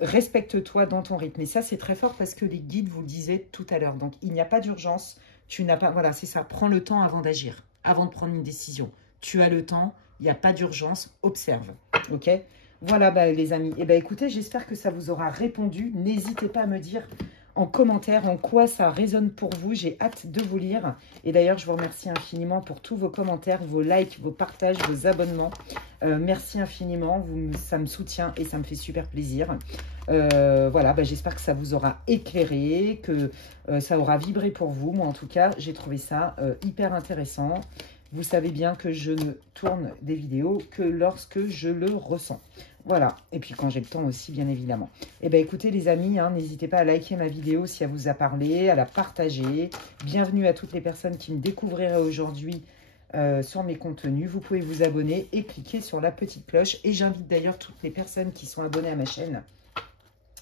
Respecte-toi dans ton rythme. Et ça, c'est très fort parce que les guides vous le disaient tout à l'heure. Donc, il n'y a pas d'urgence. Tu n'as pas... Voilà, c'est ça. Prends le temps avant d'agir, avant de prendre une décision. Tu as le temps, il n'y a pas d'urgence. Observe. OK? Voilà, les amis. Écoutez, j'espère que ça vous aura répondu. N'hésitez pas à me dire en commentaire en quoi ça résonne pour vous. J'ai hâte de vous lire. Et d'ailleurs, je vous remercie infiniment pour tous vos commentaires, vos likes, vos partages, vos abonnements. Merci infiniment. Ça me soutient et ça me fait super plaisir. Voilà, j'espère que ça vous aura éclairé, que ça aura vibré pour vous. Moi, en tout cas, j'ai trouvé ça hyper intéressant. Vous savez bien que je ne tourne des vidéos que lorsque je le ressens. Voilà, et puis quand j'ai le temps aussi, bien évidemment. Écoutez les amis, hein, n'hésitez pas à liker ma vidéo si elle vous a parlé, à la partager. Bienvenue à toutes les personnes qui me découvriraient aujourd'hui sur mes contenus. Vous pouvez vous abonner et cliquer sur la petite cloche. Et j'invite d'ailleurs toutes les personnes qui sont abonnées à ma chaîne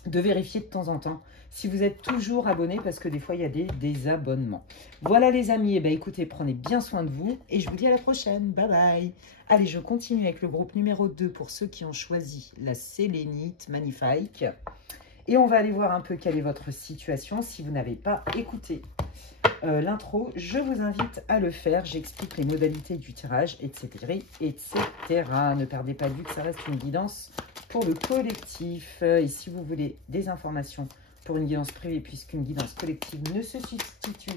de vérifier de temps en temps si vous êtes toujours abonné, parce que des fois, il y a des désabonnements. Voilà les amis, écoutez, prenez bien soin de vous et je vous dis à la prochaine. Bye bye. Allez, je continue avec le groupe numéro 2 pour ceux qui ont choisi la sélénite magnifique. Et on va aller voir un peu quelle est votre situation. Si vous n'avez pas écouté l'intro, je vous invite à le faire. J'explique les modalités du tirage, etc., etc. Ne perdez pas de vue que ça reste une guidance pour le collectif. Et si vous voulez des informations pour une guidance privée, puisqu'une guidance collective ne se substitue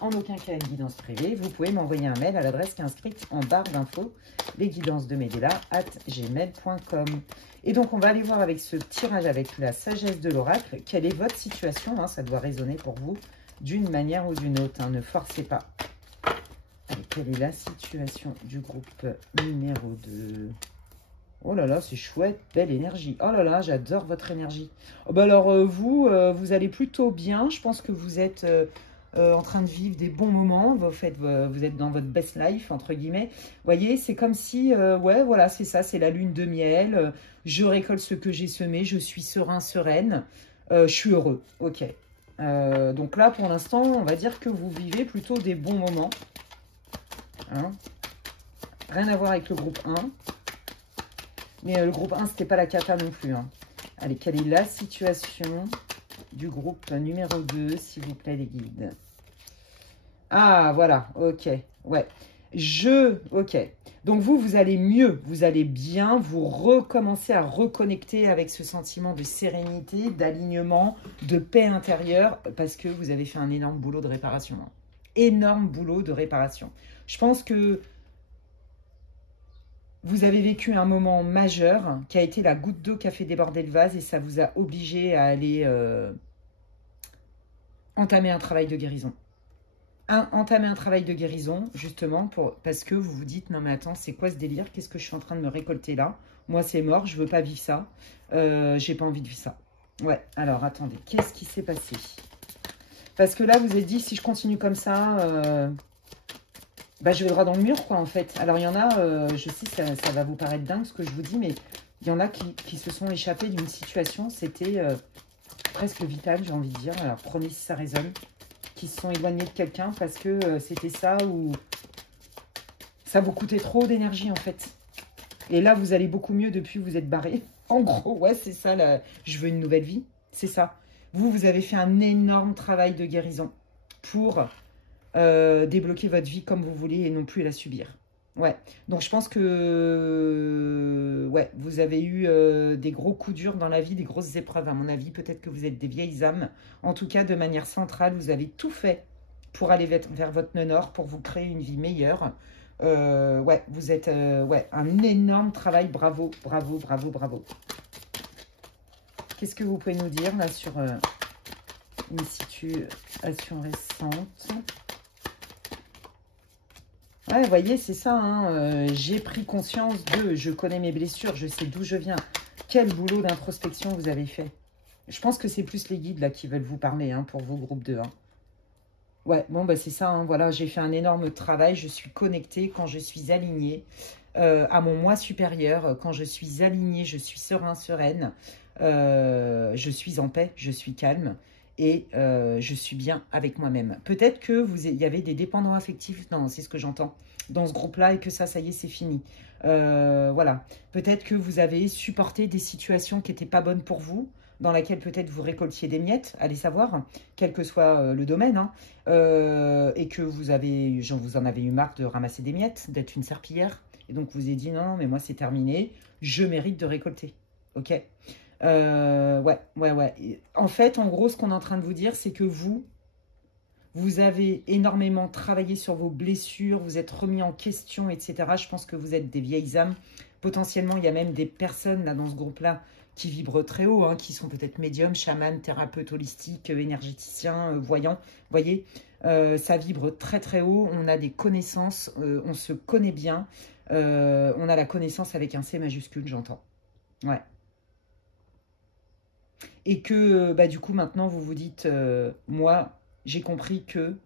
en aucun cas une guidance privée, vous pouvez m'envoyer un mail à l'adresse qui est inscrite en barre d'infos, lesguidancesdemedela@gmail.com. Et donc, on va aller voir avec ce tirage, avec la sagesse de l'oracle, quelle est votre situation. Hein, ça doit résonner pour vous d'une manière ou d'une autre. Hein, ne forcez pas. Allez, quelle est la situation du groupe numéro 2? Oh là là, c'est chouette, belle énergie. Oh là là, j'adore votre énergie. Oh bah alors, vous allez plutôt bien. Je pense que vous êtes en train de vivre des bons moments. Vous êtes dans votre best life, entre guillemets. Vous voyez, c'est comme si, ouais, voilà, c'est ça, c'est la lune de miel. Je récolte ce que j'ai semé. Je suis serein, sereine. Je suis heureux. Ok. Donc là, pour l'instant, on va dire que vous vivez plutôt des bons moments. Hein, rien à voir avec le groupe 1. Mais le groupe 1, c'était pas la cata non plus. Hein. Allez, quelle est la situation du groupe numéro 2, s'il vous plaît, les guides? Ah, voilà, ok. Ouais. Ok. Donc vous allez mieux, vous allez bien, vous recommencez à reconnecter avec ce sentiment de sérénité, d'alignement, de paix intérieure, parce que vous avez fait un énorme boulot de réparation. Hein. Énorme boulot de réparation. Je pense que vous avez vécu un moment majeur qui a été la goutte d'eau qui a fait déborder le vase et ça vous a obligé à aller entamer un travail de guérison. Entamer un travail de guérison, justement, parce que vous vous dites, non mais attends, c'est quoi ce délire? Qu'est-ce que je suis en train de me récolter là? Moi, c'est mort, je veux pas vivre ça. J'ai pas envie de vivre ça. Ouais, alors attendez, qu'est-ce qui s'est passé? Parce que là, vous avez dit, si je continue comme ça... bah, je vais droit dans le mur, quoi, en fait. Alors, il y en a, je sais, ça va vous paraître dingue ce que je vous dis, mais il y en a qui se sont échappés d'une situation, c'était presque vital, j'ai envie de dire. Alors, prenez si ça résonne. Qui se sont éloignés de quelqu'un parce que c'était ça ou ça vous coûtait trop d'énergie, en fait. Et là, vous allez beaucoup mieux depuis que vous êtes barré. En gros, ouais, c'est ça, là. Je veux une nouvelle vie. C'est ça. Vous avez fait un énorme travail de guérison pour... débloquer votre vie comme vous voulez et non plus la subir. Ouais, donc je pense que ouais, vous avez eu des gros coups durs dans la vie, des grosses épreuves à mon avis. Peut-être que vous êtes des vieilles âmes. En tout cas, de manière centrale, vous avez tout fait pour aller vers votre nord, pour vous créer une vie meilleure. Ouais, vous êtes ouais, un énorme travail. Bravo, bravo, bravo, bravo. Qu'est-ce que vous pouvez nous dire là sur une situation récente? Ouais, vous voyez, c'est ça. Hein, j'ai pris conscience je connais mes blessures, je sais d'où je viens. Quel boulot d'introspection vous avez fait. Je pense que c'est plus les guides là qui veulent vous parler hein, pour vous, groupe 2. Hein. Ouais, bon, bah c'est ça. Hein, voilà, j'ai fait un énorme travail. Je suis connectée quand je suis alignée à mon moi supérieur. Quand je suis alignée, je suis serein, sereine. Je suis en paix, je suis calme. Et je suis bien avec moi-même. Peut-être que il y avait des dépendants affectifs, c'est ce que j'entends, dans ce groupe-là, et que ça y est, c'est fini. Voilà. Peut-être que vous avez supporté des situations qui n'étaient pas bonnes pour vous, dans laquelle peut-être vous récoltiez des miettes, allez savoir, quel que soit le domaine, hein, et que vous en avez eu marre de ramasser des miettes, d'être une serpillière, et donc vous avez dit non, mais moi c'est terminé, je mérite de récolter, ok? Ouais. En fait, en gros, ce qu'on est en train de vous dire, c'est que vous avez énormément travaillé sur vos blessures, vous êtes remis en question, etc. Je pense que vous êtes des vieilles âmes. Potentiellement, il y a même des personnes là dans ce groupe-là qui vibrent très haut, hein, qui sont peut-être médiums, chamans, thérapeutes holistiques, énergéticiens, voyants. Vous voyez, ça vibre très très haut. On a des connaissances, on se connaît bien. On a la connaissance avec un C majuscule, j'entends. Ouais. Et que, bah, du coup, maintenant, vous vous dites, moi, j'ai compris que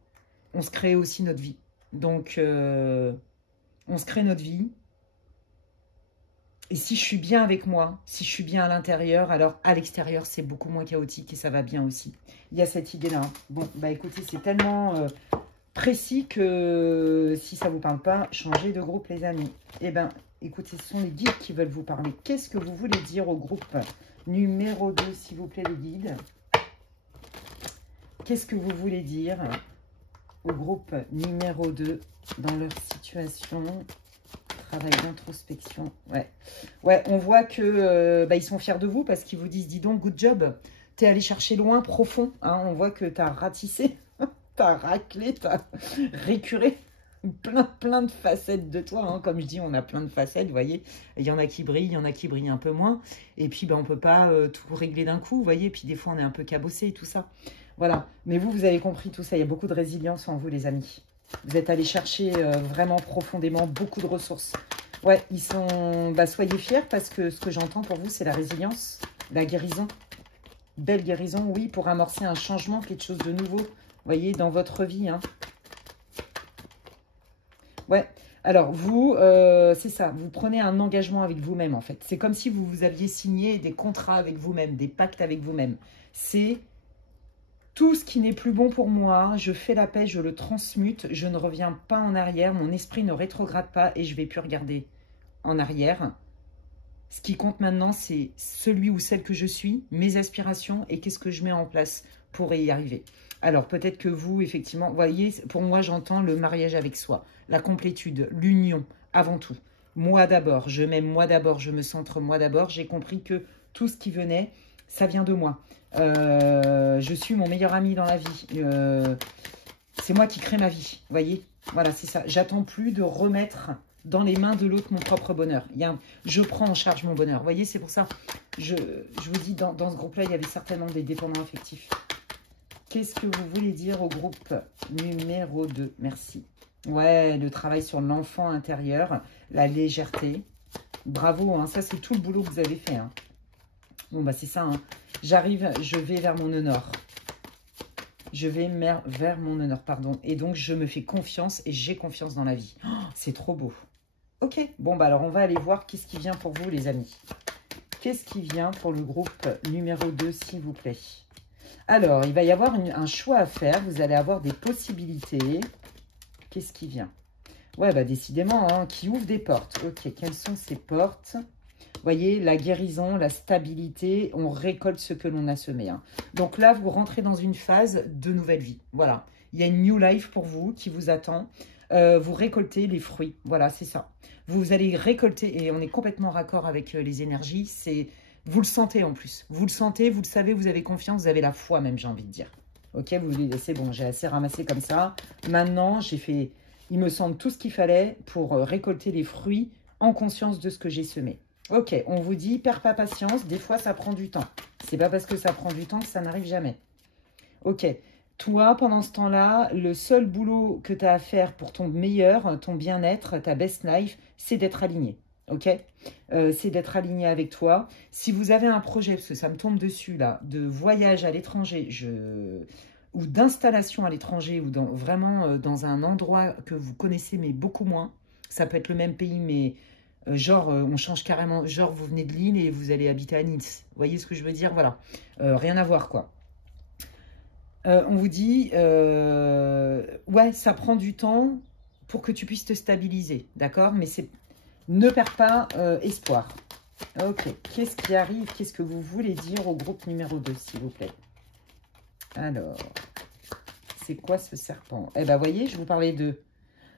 on se crée aussi notre vie. Donc, on se crée notre vie. Et si je suis bien avec moi, si je suis bien à l'intérieur, alors à l'extérieur, c'est beaucoup moins chaotique et ça va bien aussi. Il y a cette idée-là. Bon, bah écoutez, c'est tellement précis que si ça ne vous parle pas, changez de groupe, les amis. Eh bien, écoutez, ce sont les guides qui veulent vous parler. Qu'est-ce que vous voulez dire au groupe numéro 2, s'il vous plaît, les guides? Qu'est-ce que vous voulez dire au groupe numéro 2 dans leur situation? Travail d'introspection. Ouais, on voit que ils sont fiers de vous parce qu'ils vous disent, dis donc, good job. T'es allé chercher loin, profond. Hein, on voit que tu as ratissé. t'as raclé, t'as récuré plein de facettes de toi. Hein. Comme je dis, on a plein de facettes, vous voyez. Il y en a qui brillent, il y en a qui brillent un peu moins. Et puis, ben, on ne peut pas tout régler d'un coup, vous voyez. Puis des fois, on est un peu cabossé et tout ça. Voilà. Mais vous avez compris tout ça. Il y a beaucoup de résilience en vous, les amis. Vous êtes allés chercher vraiment profondément beaucoup de ressources. Ouais, ils sont... Bah, soyez fiers parce que ce que j'entends pour vous, c'est la résilience, la guérison. Belle guérison, oui, pour amorcer un changement, quelque chose de nouveau, vous voyez, dans votre vie. Hein. Ouais, alors vous, c'est ça, vous prenez un engagement avec vous-même en fait. C'est comme si vous aviez signé des contrats avec vous-même, des pactes avec vous-même. C'est... Tout ce qui n'est plus bon pour moi, je fais la paix, je le transmute, je ne reviens pas en arrière, mon esprit ne rétrograde pas et je ne vais plus regarder en arrière. Ce qui compte maintenant, c'est celui ou celle que je suis, mes aspirations et qu'est-ce que je mets en place pour y arriver. Alors peut-être que vous, effectivement, vous voyez, pour moi, j'entends le mariage avec soi, la complétude, l'union avant tout. Moi d'abord, je m'aime moi d'abord, je me centre moi d'abord. J'ai compris que tout ce qui venait, ça vient de moi. Je suis mon meilleur ami dans la vie. C'est moi qui crée ma vie, vous voyez. Voilà, c'est ça. J'attends plus de remettre dans les mains de l'autre mon propre bonheur. Je prends en charge mon bonheur. Vous voyez, c'est pour ça. Je vous dis, dans ce groupe-là, il y avait certainement des dépendants affectifs. Qu'est-ce que vous voulez dire au groupe numéro 2? Merci. Ouais, le travail sur l'enfant intérieur, la légèreté. Bravo, hein, ça c'est tout le boulot que vous avez fait. Hein. Bon, bah c'est ça. Hein. J'arrive, je vais vers mon honneur. Je vais vers mon honneur, pardon. Et donc, je me fais confiance et j'ai confiance dans la vie. Oh, c'est trop beau. Ok, bon, bah alors on va aller voir qu'est-ce qui vient pour vous, les amis. Qu'est-ce qui vient pour le groupe numéro 2, s'il vous plaît? Alors, il va y avoir un choix à faire. Vous allez avoir des possibilités. Qu'est-ce qui vient? Ouais, bah décidément, hein, qui ouvre des portes. Ok, quelles sont ces portes? Vous voyez, la guérison, la stabilité, on récolte ce que l'on a semé. Hein. Donc là, vous rentrez dans une phase de nouvelle vie. Voilà, il y a une new life pour vous qui vous attend. Vous récoltez les fruits. Voilà, c'est ça. Vous allez récolter, et on est complètement raccord avec les énergies. Vous le sentez en plus. Vous le sentez, vous le savez, vous avez confiance, vous avez la foi même, j'ai envie de dire. Ok, vous vous dites, c'est bon, j'ai assez ramassé comme ça. Maintenant, j'ai fait, il me semble, tout ce qu'il fallait pour récolter les fruits en conscience de ce que j'ai semé. Ok, on vous dit, perds pas patience, des fois ça prend du temps. C'est pas parce que ça prend du temps que ça n'arrive jamais. Ok, toi, pendant ce temps-là, le seul boulot que tu as à faire pour ton meilleur, ton bien-être, ta best life, c'est d'être aligné. Ok, c'est d'être aligné avec toi. Si vous avez un projet, parce que ça me tombe dessus là, de voyage à l'étranger, ou d'installation à l'étranger, ou vraiment dans un endroit que vous connaissez mais beaucoup moins, ça peut être le même pays mais... genre, on change carrément, genre vous venez de Lille et vous allez habiter à Nice. Vous voyez ce que je veux dire? Voilà, rien à voir quoi. On vous dit, ouais, ça prend du temps pour que tu puisses te stabiliser, d'accord? Mais ne perds pas espoir. Ok, qu'est-ce qui arrive? Qu'est-ce que vous voulez dire au groupe numéro 2, s'il vous plaît? Alors, c'est quoi ce serpent? Eh ben, voyez, je vous parlais de...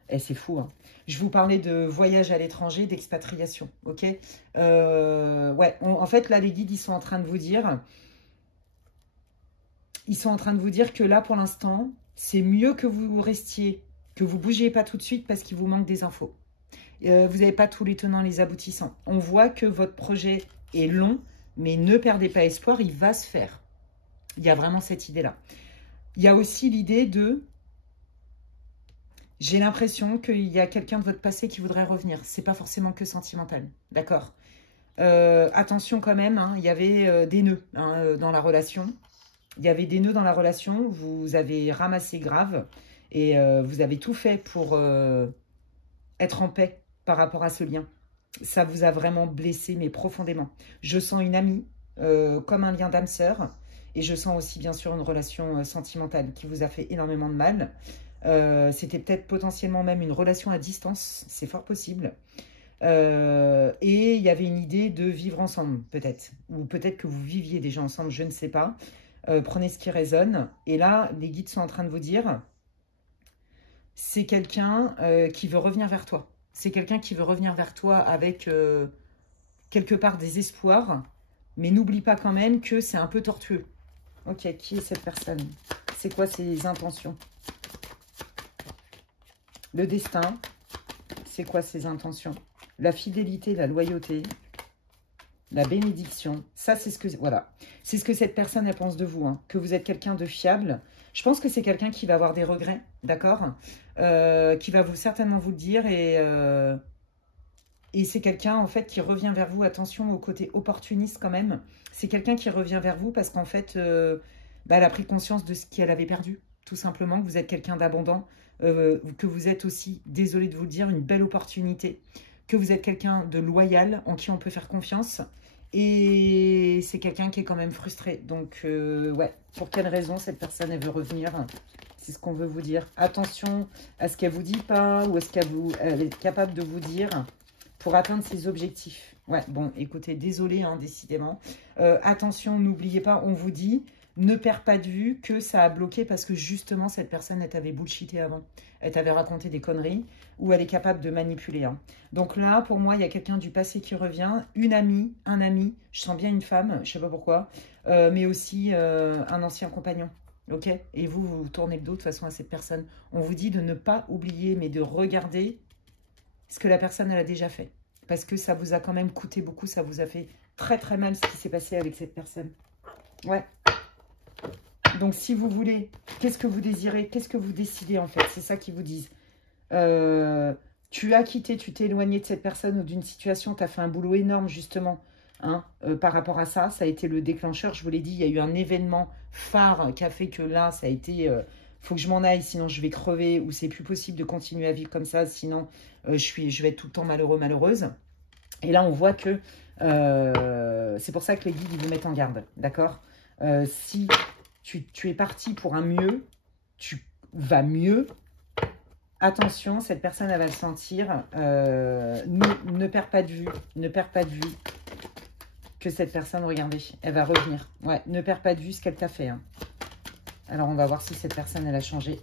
Eh, c'est fou, hein. Je vous parlais de voyage à l'étranger, d'expatriation, ok? Ouais, en fait, là, les guides, ils sont en train de vous dire... Ils sont en train de vous dire que là, pour l'instant, c'est mieux que vous restiez, que vous ne bougiez pas tout de suite parce qu'il vous manque des infos. Vous n'avez pas tous les tenants, les aboutissants. On voit que votre projet est long, mais ne perdez pas espoir, il va se faire. Il y a vraiment cette idée-là. Il y a aussi l'idée de... J'ai l'impression qu'il y a quelqu'un de votre passé qui voudrait revenir. C'est pas forcément que sentimental, d'accord? Attention quand même, hein, il y avait des nœuds hein, dans la relation. Il y avait des nœuds dans la relation, vous avez ramassé grave et vous avez tout fait pour être en paix par rapport à ce lien. Ça vous a vraiment blessé, mais profondément. Je sens une amie, comme un lien d'âme-sœur, et je sens aussi bien sûr une relation sentimentale qui vous a fait énormément de mal. C'était peut-être potentiellement même une relation à distance, c'est fort possible. Et il y avait une idée de vivre ensemble, peut-être. Ou peut-être que vous viviez déjà ensemble, je ne sais pas. Prenez ce qui résonne. Et là, les guides sont en train de vous dire, c'est quelqu'un qui veut revenir vers toi. C'est quelqu'un qui veut revenir vers toi avec quelque part des espoirs. Mais n'oublie pas quand même que c'est un peu tortueux. Ok, qui est cette personne? c'est quoi ses intentions? Le destin, c'est quoi ses intentions? La fidélité, la loyauté, la bénédiction. Ça, c'est ce que... Voilà. C'est ce que cette personne, elle pense de vous. Hein, que vous êtes quelqu'un de fiable. Je pense que c'est quelqu'un qui va avoir des regrets. D'accord, qui va certainement vous le dire. Et c'est quelqu'un, en fait, qui revient vers vous. Attention au côté opportuniste, quand même. C'est quelqu'un qui revient vers vous parce qu'en fait, elle a pris conscience de ce qu'elle avait perdu. Tout simplement, que vous êtes quelqu'un d'abondant. Que vous êtes aussi, désolé de vous le dire, une belle opportunité. Que vous êtes quelqu'un de loyal, en qui on peut faire confiance. Et c'est quelqu'un qui est quand même frustré. Donc, ouais, pour quelle raison cette personne, elle veut revenir? C'est ce qu'on veut vous dire. Attention à ce qu'elle vous dit pas ou est-ce qu'elle est capable de vous dire pour atteindre ses objectifs. Ouais, bon, écoutez, désolé, hein, décidément. Attention, n'oubliez pas, on vous dit, ne perds pas de vue que ça a bloqué parce que justement, cette personne, elle t'avait bullshité avant. Elle t'avait raconté des conneries ou elle est capable de manipuler. Hein. Donc là, pour moi, il y a quelqu'un du passé qui revient, une amie, un ami, je sens bien une femme, je sais pas pourquoi, mais aussi un ancien compagnon. Ok? Et vous, vous tournez le dos de toute façon à cette personne. On vous dit de ne pas oublier, mais de regarder ce que la personne elle a déjà fait. Parce que ça vous a quand même coûté beaucoup, ça vous a fait très très mal ce qui s'est passé avec cette personne. Ouais. Donc si vous voulez, qu'est-ce que vous désirez? Qu'est-ce que vous décidez en fait? C'est ça qu'ils vous disent. Tu as quitté, tu t'es éloigné de cette personne ou d'une situation, tu as fait un boulot énorme justement. Hein, par rapport à ça, ça a été le déclencheur. Je vous l'ai dit, il y a eu un événement phare qui a fait que là, ça a été... faut que je m'en aille, sinon je vais crever ou c'est plus possible de continuer à vivre comme ça, sinon je vais être tout le temps malheureux, malheureuse. Et là, on voit que c'est pour ça que les guides, ils vous mettent en garde, d'accord? Si tu es parti pour un mieux, tu vas mieux, attention, cette personne, elle va le sentir. Ne perds pas de vue, ne perds pas de vue que cette personne, regardez, elle va revenir. Ouais, ne perds pas de vue ce qu'elle t'a fait. Hein. Alors, on va voir si cette personne, elle a changé.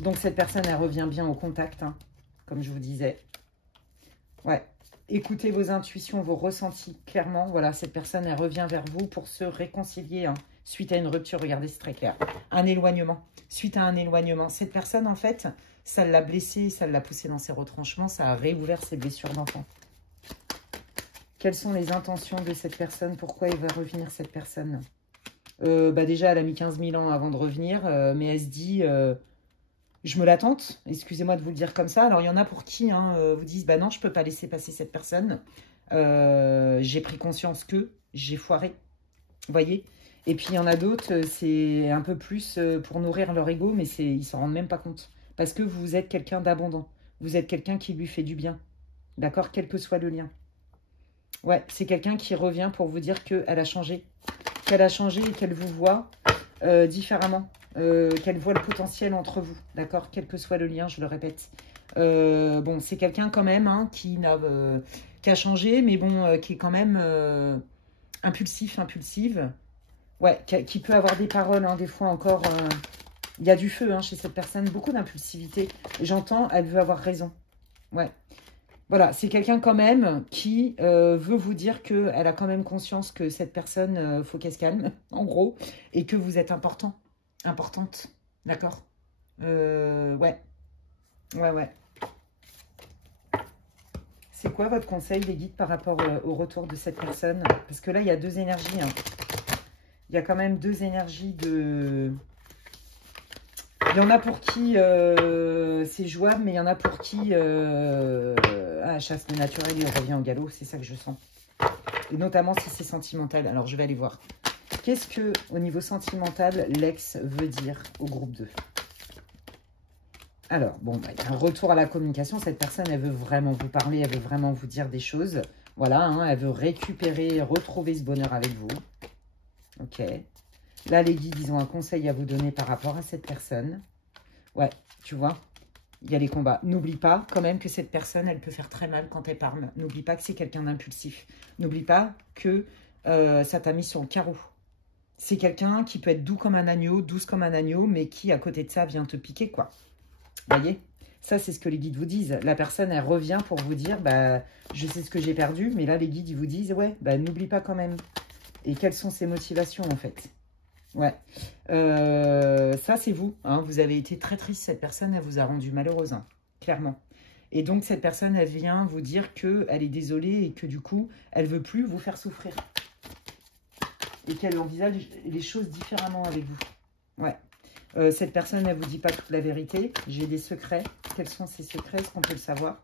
Donc, cette personne, elle revient bien au contact, hein, comme je vous disais. Ouais, écoutez vos intuitions, vos ressentis, clairement. Voilà, cette personne, elle revient vers vous pour se réconcilier, hein, suite à une rupture. Regardez, c'est très clair. Un éloignement, suite à un éloignement. Cette personne, en fait, ça l'a blessée, ça l'a poussée dans ses retranchements, ça a réouvert ses blessures d'enfant. Quelles sont les intentions de cette personne? Pourquoi il va revenir, cette personne? Déjà, elle a mis 15 000 ans avant de revenir, mais elle se dit, je me la tente, excusez-moi de vous le dire comme ça. Alors, il y en a pour qui vous disent, bah non, je ne peux pas laisser passer cette personne. J'ai pris conscience que j'ai foiré, vous voyez. Et puis, il y en a d'autres, c'est un peu plus pour nourrir leur ego, mais ils ne s'en rendent même pas compte. Parce que vous êtes quelqu'un d'abondant. Vous êtes quelqu'un qui lui fait du bien. D'accord? Quel que soit le lien. Ouais, c'est quelqu'un qui revient pour vous dire qu'elle a changé. Qu'elle a changé et qu'elle vous voit différemment. Qu'elle voit le potentiel entre vous. D'accord? Quel que soit le lien, je le répète. Bon, c'est quelqu'un quand même qui a changé, mais bon, qui est quand même impulsive. Ouais, qui peut avoir des paroles, des fois encore. Il y a du feu chez cette personne, beaucoup d'impulsivité. J'entends, elle veut avoir raison. Ouais. Voilà, c'est quelqu'un quand même qui veut vous dire qu'elle a quand même conscience que cette personne, faut qu'elle se calme, en gros, et que vous êtes importante, d'accord? Ouais. C'est quoi votre conseil, les guides, par rapport au retour de cette personne? Parce que là, il y a deux énergies. Hein. Il y a quand même deux énergies de... Il y en a pour qui c'est jouable, mais il y en a pour qui chasse le naturel, il revient au galop, c'est ça que je sens. Et notamment si c'est sentimental. Alors, je vais aller voir. Qu'est-ce que, au niveau sentimental, l'ex veut dire au groupe 2? Alors, bon, il y a un retour à la communication. Cette personne, elle veut vraiment vous parler, elle veut vraiment vous dire des choses. Voilà, elle veut récupérer, retrouver ce bonheur avec vous. Ok. Là, les guides, ils ont un conseil à vous donner par rapport à cette personne. Ouais, tu vois, il y a les combats. N'oublie pas quand même que cette personne, elle peut faire très mal quand elle parle. N'oublie pas que c'est quelqu'un d'impulsif. N'oublie pas que ça t'a mis sur le carreau. C'est quelqu'un qui peut être doux comme un agneau, douce comme un agneau, mais qui, à côté de ça, vient te piquer, quoi. Vous voyez? Ça, c'est ce que les guides vous disent. La personne, elle revient pour vous dire, je sais ce que j'ai perdu, mais là, les guides, ils vous disent, ouais, n'oublie pas quand même. Et quelles sont ses motivations, en fait? Ouais. Ça, c'est vous. Hein. Vous avez été très triste. Cette personne, elle vous a rendu malheureuse, hein, clairement. Et donc, cette personne, elle vient vous dire qu'elle est désolée et que du coup, elle veut plus vous faire souffrir. Et qu'elle envisage les choses différemment avec vous. Ouais. Cette personne, elle vous dit pas toute la vérité. J'ai des secrets. Quels sont ces secrets? Est-ce qu'on peut le savoir?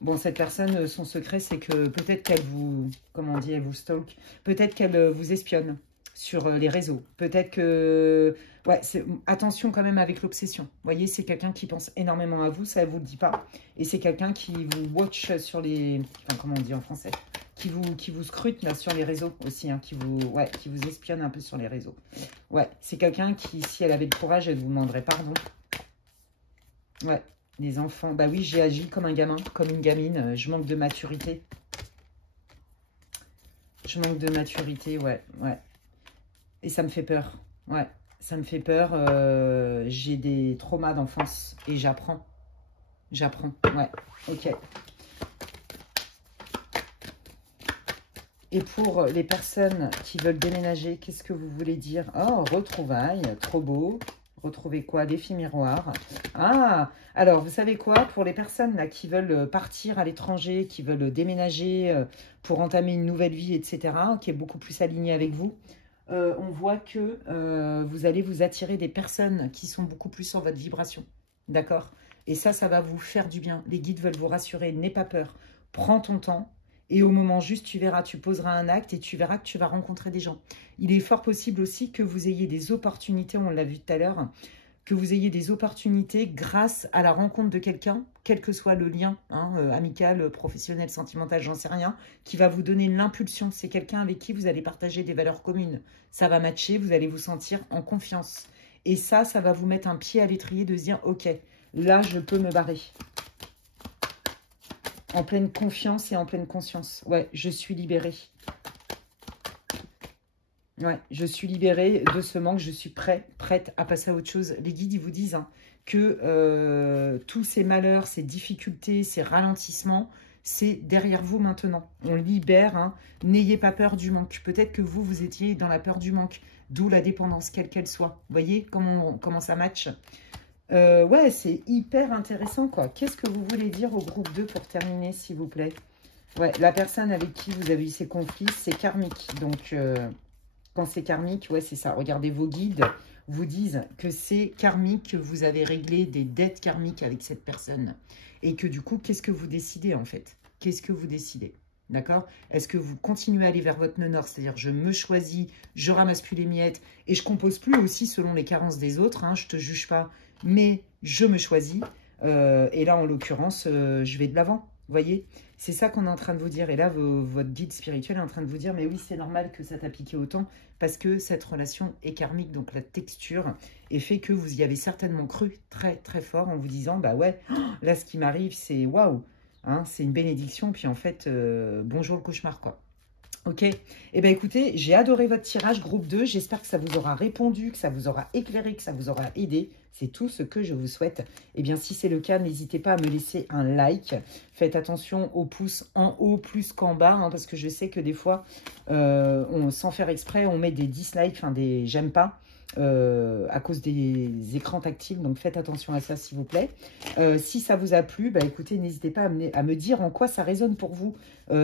Bon, cette personne, son secret, c'est que peut-être qu'elle vous, comment on dit, elle vous stalk. Peut-être qu'elle vous espionne sur les réseaux. Peut-être que... Ouais, attention quand même avec l'obsession. Vous voyez, c'est quelqu'un qui pense énormément à vous, ça, elle vous le dit pas. Et c'est quelqu'un qui vous watch sur les... Enfin, comment on dit en français? Qui vous scrute là, sur les réseaux aussi, hein, qui vous espionne un peu sur les réseaux. Ouais, c'est quelqu'un qui, si elle avait le courage, elle vous demanderait pardon. Ouais. Les enfants, bah oui, j'ai agi comme un gamin, comme une gamine. Je manque de maturité. Je manque de maturité, ouais, ouais. Et ça me fait peur, ouais. Ça me fait peur. J'ai des traumas d'enfance et j'apprends. J'apprends, ouais, ok. Et pour les personnes qui veulent déménager, qu'est-ce que vous voulez dire? Oh, retrouvailles, trop beau. Retrouver quoi? Défi miroir. Ah, alors, vous savez quoi? Pour les personnes là, qui veulent partir à l'étranger, qui veulent déménager pour entamer une nouvelle vie, etc., qui est beaucoup plus alignée avec vous, on voit que vous allez vous attirer des personnes qui sont beaucoup plus sur votre vibration. D'accord? Et ça va vous faire du bien. Les guides veulent vous rassurer. N'aie pas peur. Prends ton temps. Et au moment juste, tu verras, tu poseras un acte et tu verras que tu vas rencontrer des gens. Il est fort possible aussi que vous ayez des opportunités, on l'a vu tout à l'heure, que vous ayez des opportunités grâce à la rencontre de quelqu'un, quel que soit le lien, hein, amical, professionnel, sentimental, j'en sais rien, qui va vous donner l'impulsion. C'est quelqu'un avec qui vous allez partager des valeurs communes. Ça va matcher, vous allez vous sentir en confiance. Et ça va vous mettre un pied à l'étrier de se dire, ok, là, je peux me barrer. En pleine confiance et en pleine conscience. Ouais, je suis libérée. Ouais, je suis libérée de ce manque. Je suis prête à passer à autre chose. Les guides, ils vous disent hein, que tous ces malheurs, ces difficultés, ces ralentissements, c'est derrière vous maintenant. On libère. Hein. N'ayez pas peur du manque. Peut-être que vous étiez dans la peur du manque. D'où la dépendance, quelle qu'elle soit. Vous voyez comment ça match? Ouais, c'est hyper intéressant, quoi. Qu'est-ce que vous voulez dire au groupe 2 pour terminer, s'il vous plaît? Ouais, la personne avec qui vous avez eu ces conflits, c'est karmique. Donc, quand c'est karmique, ouais, c'est ça. Regardez, vos guides vous disent que c'est karmique, que vous avez réglé des dettes karmiques avec cette personne. Et que du coup, qu'est-ce que vous décidez, en fait? Qu'est-ce que vous décidez? D'accord? Est-ce que vous continuez à aller vers votre nœud nord? C'est-à-dire, je me choisis, je ramasse plus les miettes et je compose plus aussi selon les carences des autres. Hein, je te juge pas, mais je me choisis. Et là, en l'occurrence, je vais de l'avant. Vous voyez? C'est ça qu'on est en train de vous dire. Et là, votre guide spirituel est en train de vous dire, mais oui, c'est normal que ça t'a piqué autant parce que cette relation est karmique, donc la texture, et fait que vous y avez certainement cru très, très fort en vous disant, bah ouais, là, ce qui m'arrive, c'est waouh, hein, c'est une bénédiction. Puis en fait, bonjour le cauchemar, quoi. Ok, eh bien écoutez, j'ai adoré votre tirage groupe 2, j'espère que ça vous aura répondu, que ça vous aura éclairé, que ça vous aura aidé, c'est tout ce que je vous souhaite. Eh bien si c'est le cas, n'hésitez pas à me laisser un like, faites attention au pouce en haut plus qu'en bas, hein, parce que je sais que des fois, sans faire exprès, on met des dislikes, enfin des j'aime pas, à cause des écrans tactiles, donc faites attention à ça s'il vous plaît. Si ça vous a plu, bah écoutez, n'hésitez pas à me dire en quoi ça résonne pour vous.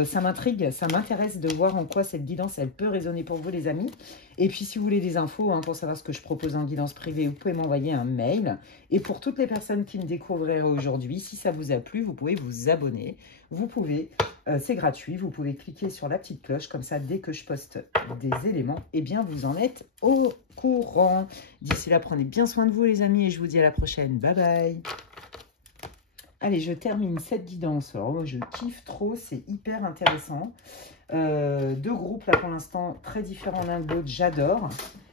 Ça m'intrigue, ça m'intéresse de voir en quoi cette guidance, elle peut résonner pour vous les amis. Et puis si vous voulez des infos hein, pour savoir ce que je propose en guidance privée, vous pouvez m'envoyer un mail. Et pour toutes les personnes qui me découvriraient aujourd'hui, si ça vous a plu, vous pouvez vous abonner. Vous pouvez, c'est gratuit, vous pouvez cliquer sur la petite cloche, comme ça dès que je poste des éléments, eh bien vous en êtes au courant. D'ici là, prenez bien soin de vous les amis et je vous dis à la prochaine. Bye bye. Allez, je termine cette guidance. Alors, moi, je kiffe trop, c'est hyper intéressant. Deux groupes, là, pour l'instant, très différents l'un de l'autre. J'adore.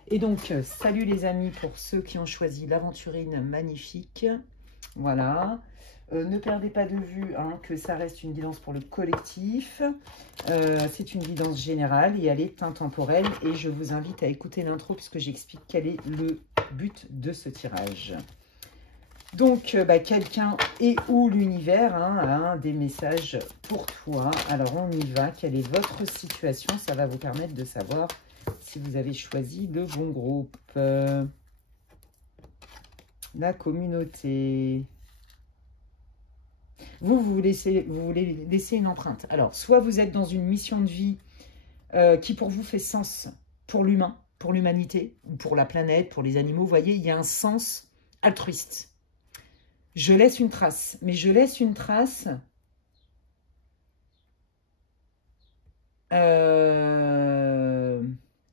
Et donc, salut les amis pour ceux qui ont choisi l'aventurine magnifique. Voilà. Ne perdez pas de vue hein, que ça reste une guidance pour le collectif. C'est une guidance générale et elle est intemporelle. Et je vous invite à écouter l'intro puisque j'explique quel est le but de ce tirage. Donc, quelqu'un et ou l'univers a des messages pour toi. Alors, on y va. Quelle est votre situation? Ça va vous permettre de savoir si vous avez choisi le bon groupe. La communauté. Vous voulez laisser une empreinte. Alors, soit vous êtes dans une mission de vie qui pour vous fait sens pour l'humain, pour l'humanité, ou pour la planète, pour les animaux. Vous voyez, il y a un sens altruiste. Je laisse une trace, mais je laisse une trace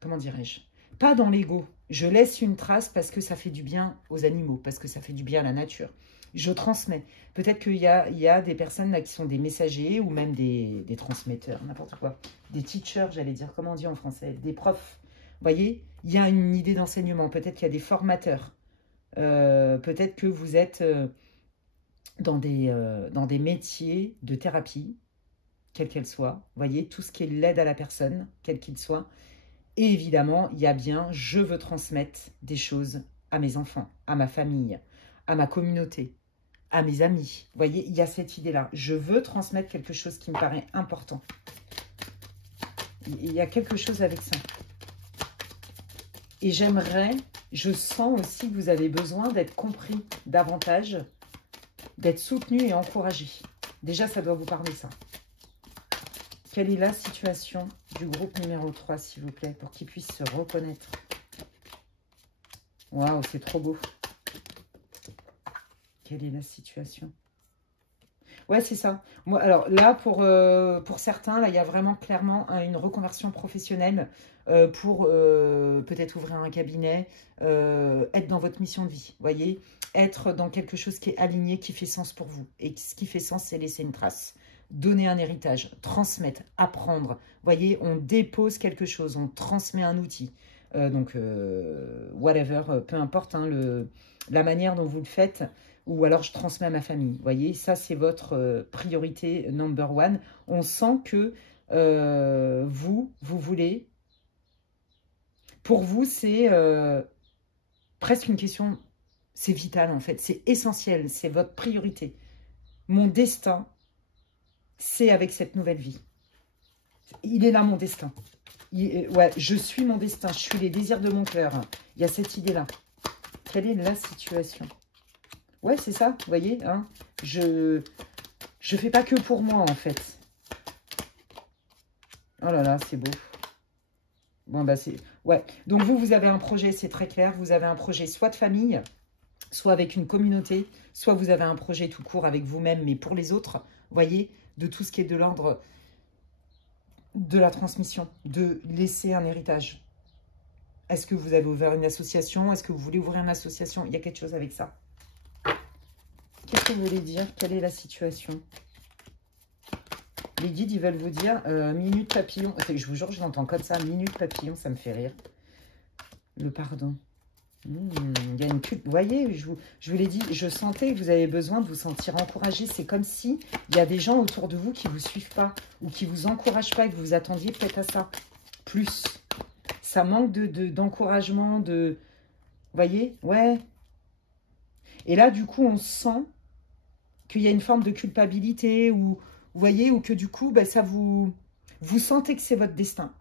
comment dirais-je? Pas dans l'ego. Je laisse une trace parce que ça fait du bien aux animaux, parce que ça fait du bien à la nature. Je transmets. Peut-être qu'il y a des personnes là qui sont des messagers ou même des transmetteurs, n'importe quoi. Des teachers, j'allais dire, comment on dit en français? Des profs. Vous voyez, il y a une idée d'enseignement. Peut-être qu'il y a des formateurs. Peut-être que vous êtes dans des métiers de thérapie, quelle qu'elle soit. Vous voyez, tout ce qui est l'aide à la personne, quel qu'il soit. Et évidemment, il y a bien, je veux transmettre des choses à mes enfants, à ma famille, à ma communauté, à mes amis. Vous voyez, il y a cette idée-là. Je veux transmettre quelque chose qui me paraît important. Il y a quelque chose avec ça. Et j'aimerais, je sens aussi que vous avez besoin d'être compris davantage, d'être soutenu et encouragé. Déjà, ça doit vous parler, ça. Quelle est la situation du groupe numéro 3, s'il vous plaît, pour qu'il puisse se reconnaître? Waouh, c'est trop beau. Quelle est la situation? Ouais, c'est ça. Moi, alors là, pour certains, là, il y a vraiment clairement une reconversion professionnelle pour peut-être ouvrir un cabinet, être dans votre mission de vie, vous voyez, être dans quelque chose qui est aligné, qui fait sens pour vous. Et ce qui fait sens, c'est laisser une trace. Donner un héritage, transmettre, apprendre. Vous voyez, on dépose quelque chose, on transmet un outil. Donc, whatever, peu importe hein, la manière dont vous le faites, ou alors je transmets à ma famille. Vous voyez, ça, c'est votre priorité number one. On sent que vous voulez... Pour vous, c'est presque une question... C'est vital, en fait. C'est essentiel. C'est votre priorité. Mon destin... c'est avec cette nouvelle vie. Il est là, mon destin. Ouais, je suis mon destin. Je suis les désirs de mon cœur. Il y a cette idée-là. Quelle est la situation? Ouais, c'est ça, vous voyez. Hein, je fais pas que pour moi, en fait. Oh là là, c'est beau. Bon, bah, c'est... Ouais. Donc, vous avez un projet, c'est très clair. Vous avez un projet soit de famille, soit avec une communauté, soit vous avez un projet tout court avec vous-même, mais pour les autres, vous voyez, de tout ce qui est de l'ordre de la transmission, de laisser un héritage. Est-ce que vous avez ouvert une association? Est-ce que vous voulez ouvrir une association? Il y a quelque chose avec ça. Qu'est-ce que vous voulez dire? Quelle est la situation? Les guides, ils veulent vous dire minute papillon. Je vous jure, je l'entends comme ça. Minute papillon, ça me fait rire. Le pardon. Il y a une culte. Vous voyez, je vous l'ai dit, je sentais que vous avez besoin de vous sentir encouragé. C'est comme si il y a des gens autour de vous qui ne vous suivent pas ou qui ne vous encouragent pas et que vous attendiez peut-être à ça. Plus. Ça manque d'encouragement, de... Vous voyez? Ouais. Et là, du coup, on sent qu'il y a une forme de culpabilité ou, vous voyez, ou que du coup, ben, ça vous sentez que c'est votre destin.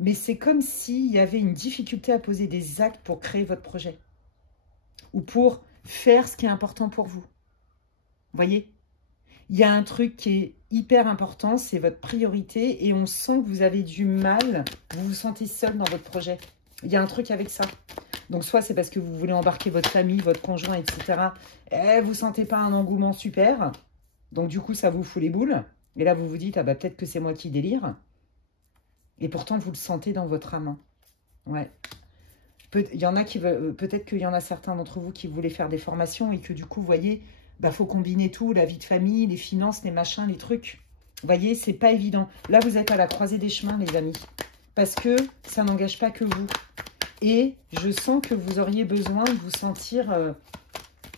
Mais c'est comme s'il y avait une difficulté à poser des actes pour créer votre projet. Ou pour faire ce qui est important pour vous. Vous voyez? Il y a un truc qui est hyper important, c'est votre priorité. Et on sent que vous avez du mal, vous vous sentez seul dans votre projet. Il y a un truc avec ça. Donc, soit c'est parce que vous voulez embarquer votre famille, votre conjoint, etc. Et vous ne sentez pas un engouement super. Donc, du coup, ça vous fout les boules. Et là, vous vous dites, ah bah peut-être que c'est moi qui délire. Et pourtant, vous le sentez dans votre âme. Ouais. Il y en a qui veulent, peut-être qu'il y en a certains d'entre vous qui voulaient faire des formations et que du coup, vous voyez, bah, faut combiner tout, la vie de famille, les finances, les machins, les trucs. Vous voyez, c'est pas évident. Là, vous êtes à la croisée des chemins, les amis. Parce que ça n'engage pas que vous. Et je sens que vous auriez besoin de vous sentir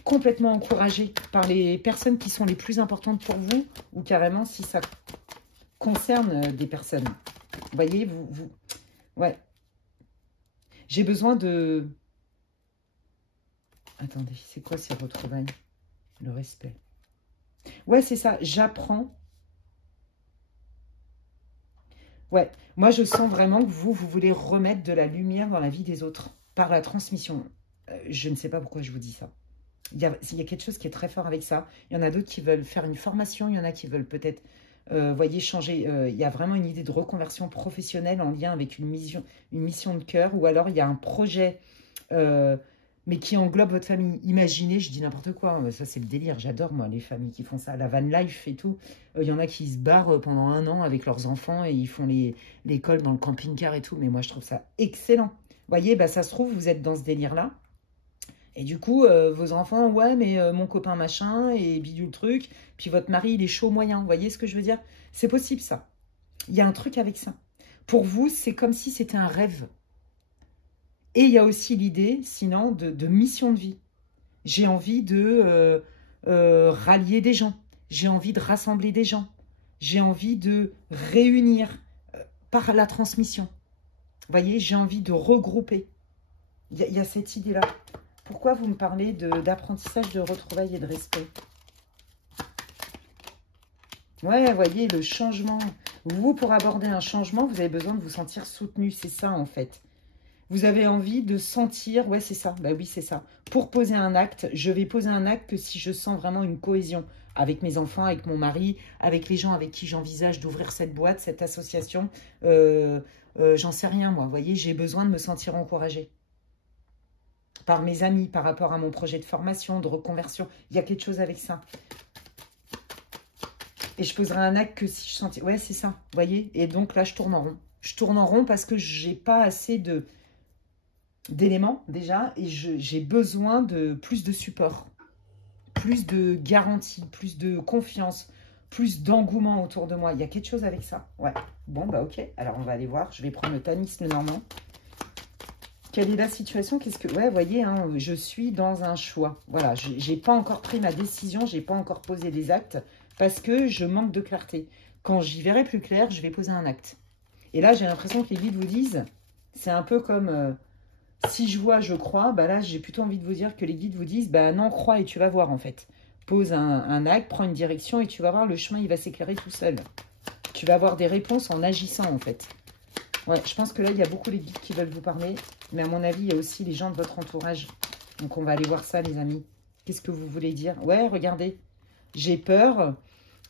complètement encouragé par les personnes qui sont les plus importantes pour vous ou carrément si ça concerne des personnes. Vous voyez, ouais. J'ai besoin de... Attendez, c'est quoi ces retrouvailles? Le respect. Ouais, c'est ça. J'apprends Ouais, moi je sens vraiment que vous voulez remettre de la lumière dans la vie des autres par la transmission. Je ne sais pas pourquoi je vous dis ça. Il y a quelque chose qui est très fort avec ça. Il y en a d'autres qui veulent faire une formation, il y en a qui veulent peut-être, voyez, changer. Il y a vraiment une idée de reconversion professionnelle en lien avec une mission de cœur, ou alors il y a un projet, mais qui englobe votre famille. Imaginez, je dis n'importe quoi, hein, ça c'est le délire, j'adore moi les familles qui font ça, la van life et tout. Il y en a qui se barrent pendant 1 an avec leurs enfants et ils font l'école dans le camping-car et tout, mais moi je trouve ça excellent. Voyez, bah, ça se trouve, vous êtes dans ce délire-là. Et du coup, vos enfants, ouais, mais mon copain machin, et bidule truc, puis votre mari, il est chaud moyen. Vous voyez ce que je veux dire? C'est possible, ça. Il y a un truc avec ça. Pour vous, c'est comme si c'était un rêve. Et il y a aussi l'idée, sinon, de mission de vie. J'ai envie de rallier des gens. J'ai envie de rassembler des gens. J'ai envie de réunir par la transmission. Vous voyez, j'ai envie de regrouper. Il y a cette idée-là. Pourquoi vous me parlez d'apprentissage, de retrouvailles et de respect? Ouais, vous voyez, le changement. Vous, pour aborder un changement, vous avez besoin de vous sentir soutenu. C'est ça, en fait. Vous avez envie de sentir... Ouais, c'est ça. Bah oui, c'est ça. Pour poser un acte, je vais poser un acte que si je sens vraiment une cohésion avec mes enfants, avec mon mari, avec les gens avec qui j'envisage d'ouvrir cette boîte, cette association. J'en sais rien, moi. Vous voyez, j'ai besoin de me sentir encouragée. Par mes amis, par rapport à mon projet de formation, de reconversion. Il y a quelque chose avec ça. Et je poserai un acte que si je sentais... Ouais, c'est ça, vous voyez. Et donc là, je tourne en rond. Je tourne en rond parce que j'ai pas assez d'éléments, déjà. Et j'ai besoin de plus de support. Plus de garantie, plus de confiance, plus d'engouement autour de moi. Il y a quelque chose avec ça. Ouais. Bon, bah ok. Alors, on va aller voir. Je vais prendre le Tanis, le Normand. Quelle est la situation? Qu'est-ce que... Ouais, vous voyez, hein, je suis dans un choix. Voilà, j'ai pas encore pris ma décision, j'ai pas encore posé des actes parce que je manque de clarté. Quand j'y verrai plus clair, je vais poser un acte. Et là, j'ai l'impression que les guides vous disent, c'est un peu comme si je vois, je crois. Bah là, j'ai plutôt envie de vous dire que les guides vous disent, bah non, crois et tu vas voir en fait. Pose un acte, prends une direction et tu vas voir, le chemin, il va s'éclairer tout seul. Tu vas avoir des réponses en agissant en fait. Ouais, je pense que là, il y a beaucoup les guides qui veulent vous parler. Mais à mon avis, il y a aussi les gens de votre entourage. Donc, on va aller voir ça, les amis. Qu'est-ce que vous voulez dire? Ouais, regardez. J'ai peur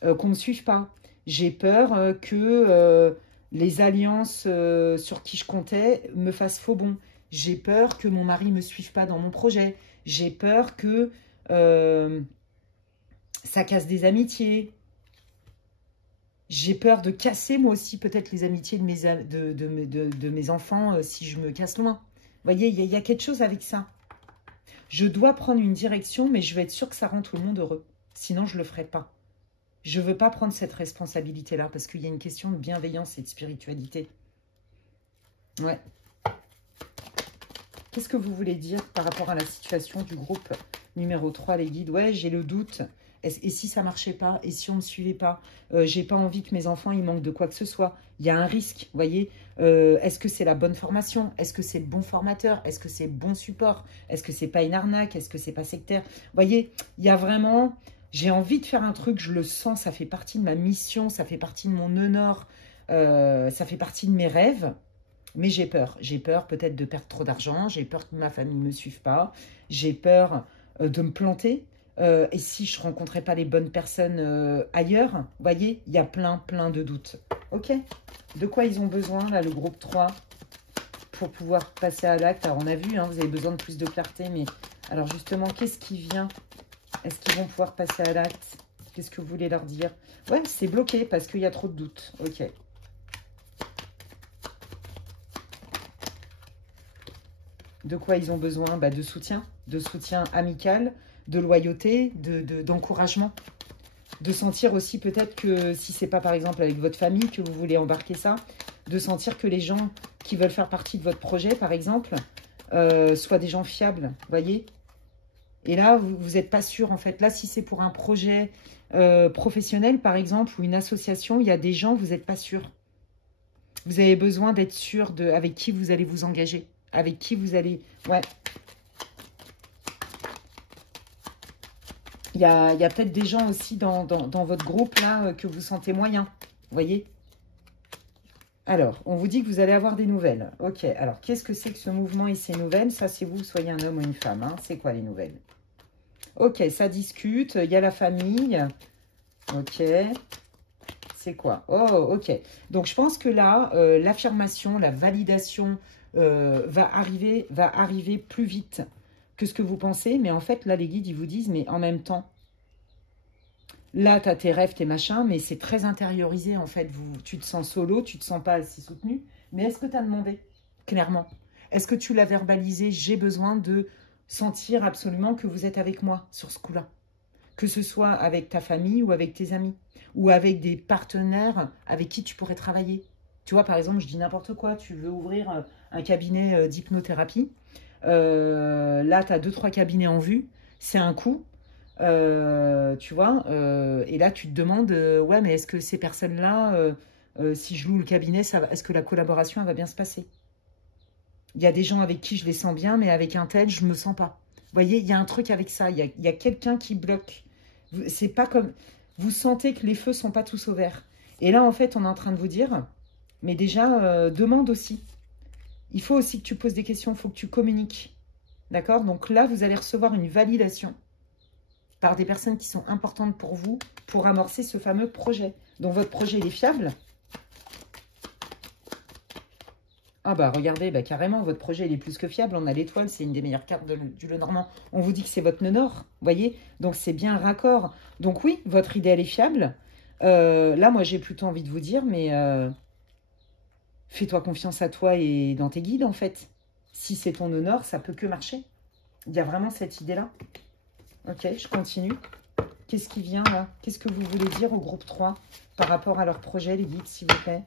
qu'on ne me suive pas. J'ai peur que les alliances sur qui je comptais me fassent faux bond. J'ai peur que mon mari ne me suive pas dans mon projet. J'ai peur que ça casse des amitiés. J'ai peur de casser, moi aussi, peut-être les amitiés de mes enfants si je me casse loin. Vous voyez, il y a quelque chose avec ça. Je dois prendre une direction, mais je vais être sûre que ça rend tout le monde heureux. Sinon, je ne le ferai pas. Je ne veux pas prendre cette responsabilité-là parce qu'il y a une question de bienveillance et de spiritualité. Ouais. Qu'est-ce que vous voulez dire par rapport à la situation du groupe numéro 3, les guides? Ouais, j'ai le doute. Et si ça ne marchait pas? Et si on ne me suivait pas? J'ai pas envie que mes enfants ils manquent de quoi que ce soit. Il y a un risque, vous voyez. Est-ce que c'est la bonne formation? Est-ce que c'est le bon formateur? Est-ce que c'est le bon support? Est-ce que c'est pas une arnaque? Est-ce que c'est pas sectaire? Vous voyez, il y a vraiment... J'ai envie de faire un truc, je le sens, ça fait partie de ma mission, ça fait partie de mon honneur, ça fait partie de mes rêves. Mais j'ai peur. J'ai peur peut-être de perdre trop d'argent. J'ai peur que ma famille ne me suive pas. J'ai peur de me planter. Et si je ne rencontrais pas les bonnes personnes ailleurs, vous voyez, il y a plein de doutes. Ok. De quoi ils ont besoin, là, le groupe 3, pour pouvoir passer à l'acte? Alors, on a vu, hein, vous avez besoin de plus de clarté, mais alors justement, qu'est-ce qui vient? Est-ce qu'ils vont pouvoir passer à l'acte? Qu'est-ce que vous voulez leur dire? Ouais, c'est bloqué parce qu'il y a trop de doutes. Ok. De quoi ils ont besoin? Bah, de soutien amical, de loyauté, d'encouragement. De sentir aussi peut-être que si c'est pas par exemple avec votre famille que vous voulez embarquer ça, de sentir que les gens qui veulent faire partie de votre projet par exemple, soient des gens fiables, vous voyez. Et là, vous n'êtes pas sûr en fait. Là, si c'est pour un projet professionnel par exemple ou une association, il y a des gens, vous n'êtes pas sûr. Vous avez besoin d'être sûr avec qui vous allez vous engager. Avec qui vous allez... Ouais. Il y a peut-être des gens aussi dans votre groupe, là, que vous sentez moyen. Vous voyez? Alors, on vous dit que vous allez avoir des nouvelles. Ok, alors qu'est-ce que c'est que ce mouvement et ces nouvelles? Ça, c'est vous, soyez un homme ou une femme. Hein. C'est quoi les nouvelles? Ok, ça discute, il y a la famille. Ok, c'est quoi? Oh, ok. Donc, je pense que là, l'affirmation, la validation va arriver plus vite que ce que vous pensez. Mais en fait, là, les guides, ils vous disent, mais en même temps, là, tu as tes rêves, tes machins, mais c'est très intériorisé, en fait. Tu te sens solo, tu te sens pas assez soutenu. Mais est-ce que tu as demandé, clairement? Est-ce que tu l'as verbalisé? J'ai besoin de sentir absolument que vous êtes avec moi sur ce coup-là. Que ce soit avec ta famille ou avec tes amis. Ou avec des partenaires avec qui tu pourrais travailler. Tu vois, par exemple, je dis n'importe quoi. Tu veux ouvrir un cabinet d'hypnothérapie. Là, tu as 2-3 cabinets en vue. C'est un coût. Tu vois, et là tu te demandes, ouais, mais est-ce que ces personnes-là, si je loue le cabinet, est-ce que la collaboration elle va bien se passer? Il y a des gens avec qui je les sens bien, mais avec un tel, je me sens pas. Vous voyez, il y a un truc avec ça, il y a quelqu'un qui bloque. C'est pas comme, vous sentez que les feux sont pas tous au vert. Et là, en fait, on est en train de vous dire, mais déjà, demande aussi. Il faut aussi que tu poses des questions, il faut que tu communiques. D'accord? Donc là, vous allez recevoir une validation par des personnes qui sont importantes pour vous, pour amorcer ce fameux projet. Donc, votre projet, il est fiable? Ah bah, regardez, bah, carrément, votre projet, il est plus que fiable. On a l'étoile, c'est une des meilleures cartes du Lenormand. On vous dit que c'est votre nœud nord, vous voyez? Donc, c'est bien raccord. Donc, oui, votre idée, elle est fiable. Là, moi, j'ai plutôt envie de vous dire, mais fais-toi confiance à toi et dans tes guides, en fait. Si c'est ton nœud nord, ça peut que marcher. Il y a vraiment cette idée-là. Ok, je continue. Qu'est-ce qui vient là? Qu'est-ce que vous voulez dire au groupe 3 par rapport à leur projet, les guides, s'il vous plaît?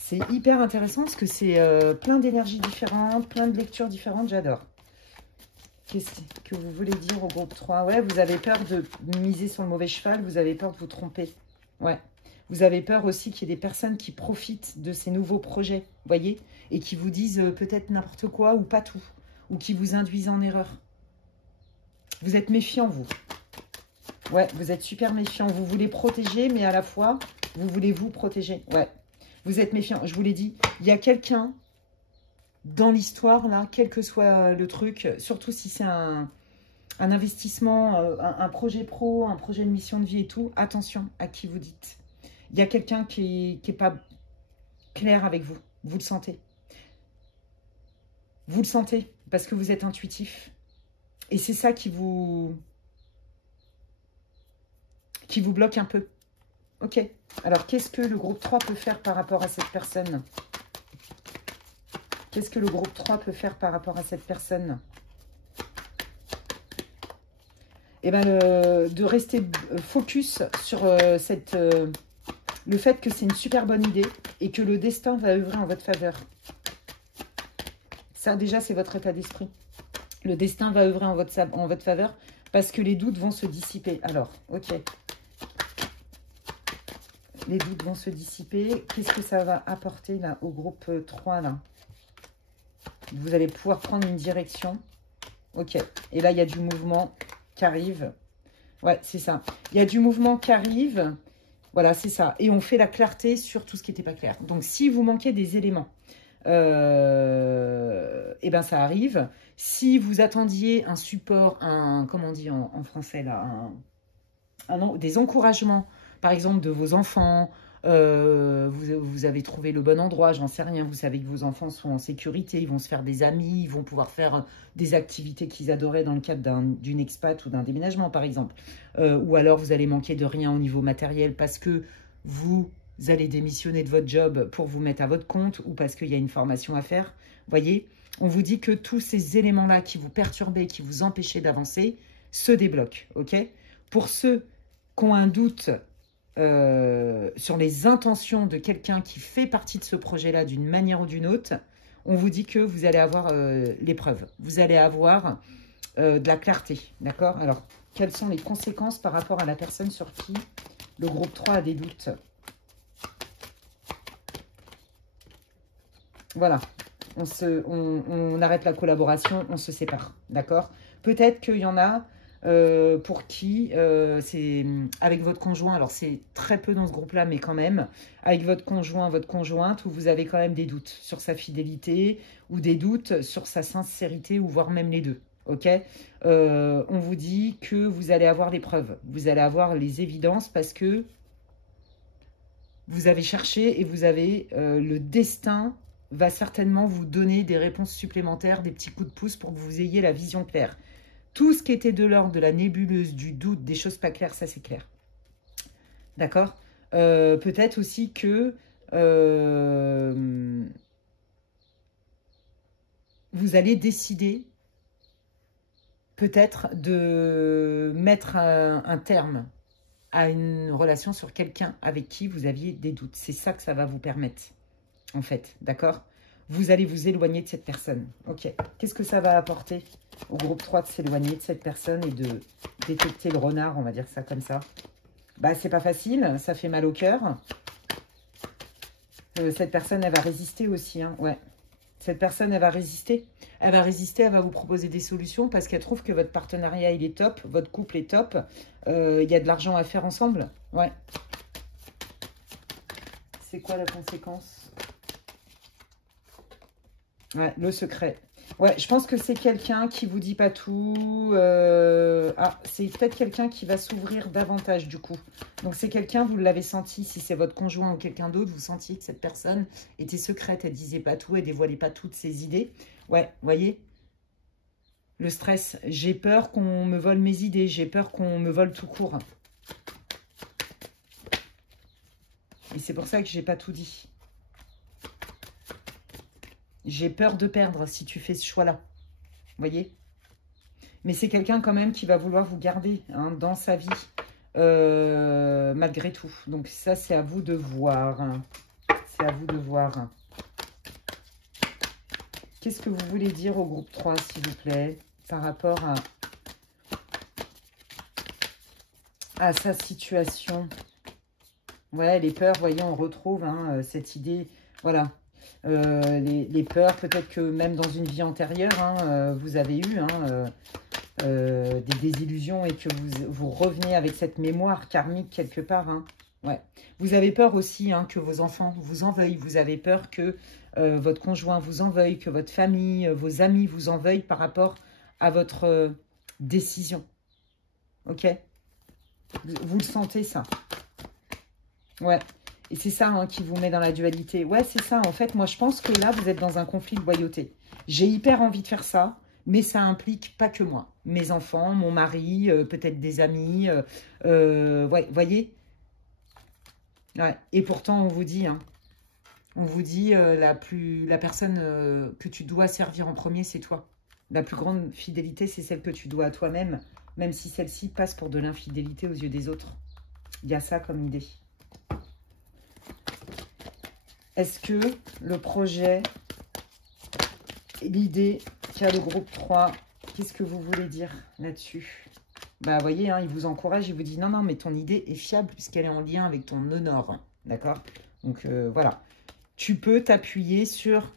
C'est hyper intéressant parce que c'est plein d'énergies différentes, plein de lectures différentes, j'adore. Qu'est-ce que vous voulez dire au groupe 3? Ouais, vous avez peur de miser sur le mauvais cheval, vous avez peur de vous tromper. Ouais. Vous avez peur aussi qu'il y ait des personnes qui profitent de ces nouveaux projets, vous voyez, et qui vous disent peut-être n'importe quoi ou pas tout, ou qui vous induisent en erreur. Vous êtes méfiant, vous. Ouais, vous êtes super méfiant. Vous voulez protéger, mais à la fois, vous voulez vous protéger. Ouais, vous êtes méfiant. Je vous l'ai dit, il y a quelqu'un dans l'histoire, là, quel que soit le truc, surtout si c'est un investissement, un projet pro, un projet de mission de vie et tout, attention à qui vous dites. Il y a quelqu'un qui est pas clair avec vous. Vous le sentez. Vous le sentez parce que vous êtes intuitif. Et c'est ça qui vous bloque un peu. Ok. Alors, qu'est-ce que le groupe 3 peut faire par rapport à cette personne? Qu'est-ce que le groupe 3 peut faire par rapport à cette personne? Eh bien, de rester focus sur le fait que c'est une super bonne idée et que le destin va œuvrer en votre faveur. Ça, déjà, c'est votre état d'esprit. Le destin va œuvrer en votre faveur parce que les doutes vont se dissiper. Alors, ok. Les doutes vont se dissiper. Qu'est-ce que ça va apporter là au groupe 3 là? Vous allez pouvoir prendre une direction. Ok. Et là, il y a du mouvement qui arrive. Ouais, c'est ça. Il y a du mouvement qui arrive. Voilà, c'est ça. Et on fait la clarté sur tout ce qui n'était pas clair. Donc, si vous manquez des éléments, eh ben, ça arrive. Si vous attendiez un support, comment on dit en français là, des encouragements, par exemple, de vos enfants, vous avez trouvé le bon endroit, j'en sais rien, vous savez que vos enfants sont en sécurité, ils vont se faire des amis, ils vont pouvoir faire des activités qu'ils adoraient dans le cadre d'une expat ou d'un déménagement, par exemple. Ou alors, vous allez manquer de rien au niveau matériel parce que vous allez démissionner de votre job pour vous mettre à votre compte ou parce qu'il y a une formation à faire. Voyez, on vous dit que tous ces éléments-là qui vous perturbaient, qui vous empêchaient d'avancer, se débloquent, ok? Pour ceux qui ont un doute sur les intentions de quelqu'un qui fait partie de ce projet-là d'une manière ou d'une autre, on vous dit que vous allez avoir l'épreuve. Vous allez avoir de la clarté, d'accord? Alors, quelles sont les conséquences par rapport à la personne sur qui le groupe 3 a des doutes? Voilà, on arrête la collaboration, on se sépare, d'accord? Peut-être qu'il y en a pour qui c'est avec votre conjoint, alors c'est très peu dans ce groupe-là, mais quand même, avec votre conjoint, votre conjointe, où vous avez quand même des doutes sur sa fidélité ou des doutes sur sa sincérité, ou voire même les deux. Ok, on vous dit que vous allez avoir les preuves, vous allez avoir les évidences parce que vous avez cherché et vous avez le destin va certainement vous donner des réponses supplémentaires, des petits coups de pouce pour que vous ayez la vision claire. Tout ce qui était de l'ordre de la nébuleuse, du doute, des choses pas claires, ça c'est clair. D'accord. Peut-être aussi que vous allez décider peut-être de mettre un terme à une relation sur quelqu'un avec qui vous aviez des doutes. C'est ça que ça va vous permettre, en fait, d'accord? Vous allez vous éloigner de cette personne. Ok, qu'est-ce que ça va apporter au groupe 3 de s'éloigner de cette personne et de détecter le renard, on va dire ça comme ça? Bah, c'est pas facile, ça fait mal au cœur. Cette personne, elle va résister aussi, hein, ouais. Cette personne, elle va résister. Elle va résister, elle va vous proposer des solutions parce qu'elle trouve que votre partenariat, il est top, votre couple est top. Il y a de l'argent à faire ensemble. Ouais. C'est quoi la conséquence? Ouais, le secret. Ouais, je pense que c'est quelqu'un qui vous dit pas tout. Ah, c'est peut-être quelqu'un qui va s'ouvrir davantage du coup. Donc c'est quelqu'un, vous l'avez senti, si c'est votre conjoint ou quelqu'un d'autre, vous sentiez que cette personne était secrète, elle disait pas tout, elle dévoilait pas toutes ses idées. Ouais, vous voyez, le stress. J'ai peur qu'on me vole mes idées, j'ai peur qu'on me vole tout court. Et c'est pour ça que j'ai pas tout dit. J'ai peur de perdre si tu fais ce choix-là. Vous voyez? Mais c'est quelqu'un quand même qui va vouloir vous garder hein, dans sa vie, malgré tout. Donc ça, c'est à vous de voir. Hein. C'est à vous de voir. Qu'est-ce que vous voulez dire au groupe 3, s'il vous plaît, par rapport à sa situation? Ouais, les peurs, vous voyez, on retrouve hein, cette idée, voilà. Les peurs, peut-être que même dans une vie antérieure, hein, vous avez eu hein, des désillusions et que vous revenez avec cette mémoire karmique quelque part. Hein. Ouais. Vous avez peur aussi hein, que vos enfants vous en veuillent. Vous avez peur que votre conjoint vous en veuille, que votre famille, vos amis vous en veuillent par rapport à votre décision. Ok? Vous le sentez ça? Ouais. Et c'est ça hein, qui vous met dans la dualité. Ouais, c'est ça. En fait, moi, je pense que là, vous êtes dans un conflit de loyauté. J'ai hyper envie de faire ça, mais ça implique pas que moi. Mes enfants, mon mari, peut-être des amis. Ouais, voyez? Ouais. Et pourtant, on vous dit, hein, la personne que tu dois servir en premier, c'est toi. La plus grande fidélité, c'est celle que tu dois à toi-même, même si celle-ci passe pour de l'infidélité aux yeux des autres. Il y a ça comme idée. Est-ce que le projet, l'idée qu'a le groupe 3, qu'est-ce que vous voulez dire là-dessus? Bah, vous voyez, hein, il vous encourage, il vous dit non, non, mais ton idée est fiable puisqu'elle est en lien avec ton honneur. D'accord? Donc, voilà. Tu peux t'appuyer sur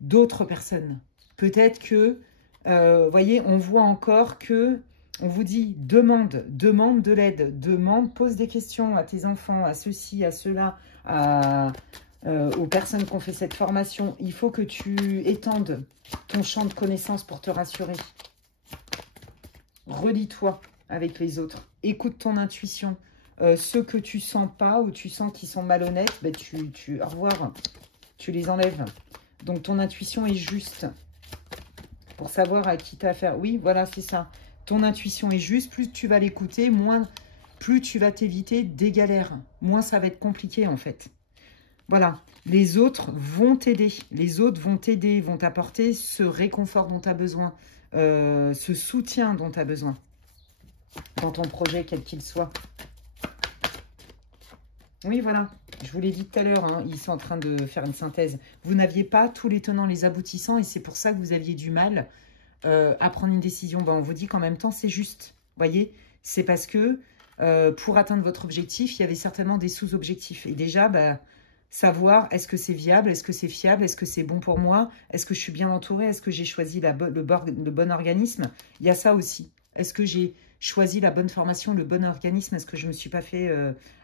d'autres personnes. Peut-être que, vous voyez, on voit encore que, on vous dit, demande de l'aide, pose des questions à tes enfants, à ceux-ci, à ceux-là, aux personnes qui ont fait cette formation. Il faut que tu étendes ton champ de connaissances pour te rassurer. Relie-toi avec les autres. Écoute ton intuition. Ceux que tu sens pas ou tu sens qu'ils sont malhonnêtes, ben au revoir. Tu les enlèves. Donc, ton intuition est juste pour savoir à qui tu as affaire. Oui, voilà, c'est ça. Ton intuition est juste. Plus tu vas l'écouter, plus tu vas t'éviter des galères. Moins ça va être compliqué, en fait. Voilà, les autres vont t'aider. Les autres vont t'aider, vont t'apporter ce réconfort dont tu as besoin, ce soutien dont tu as besoin dans ton projet, quel qu'il soit. Oui, voilà, je vous l'ai dit tout à l'heure, hein, ils sont en train de faire une synthèse. Vous n'aviez pas tous les tenants, les aboutissants, et c'est pour ça que vous aviez du mal à prendre une décision. Ben, on vous dit qu'en même temps, c'est juste. Vous voyez, c'est parce que pour atteindre votre objectif, il y avait certainement des sous-objectifs. Et déjà, ben, savoir est-ce que c'est viable, est-ce que c'est fiable, est-ce que c'est bon pour moi, est-ce que je suis bien entourée, est-ce que j'ai choisi le bon organisme. Il y a ça aussi. Est-ce que j'ai choisi la bonne formation, le bon organisme? Est-ce que je ne me suis pas fait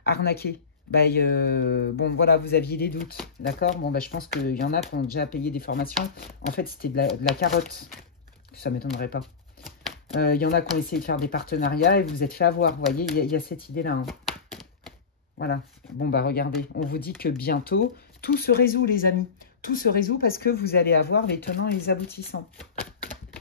arnaquer? Bon, voilà, vous aviez des doutes, d'accord? Bon, je pense qu'il y en a qui ont déjà payé des formations. En fait, c'était de la carotte. Ça ne m'étonnerait pas. Il y en a qui ont essayé de faire des partenariats et vous vous êtes fait avoir. Vous voyez, il y a cette idée-là. Hein. Voilà. Bon, regardez. On vous dit que bientôt, tout se résout, les amis. Tout se résout parce que vous allez avoir les tenants et les aboutissants.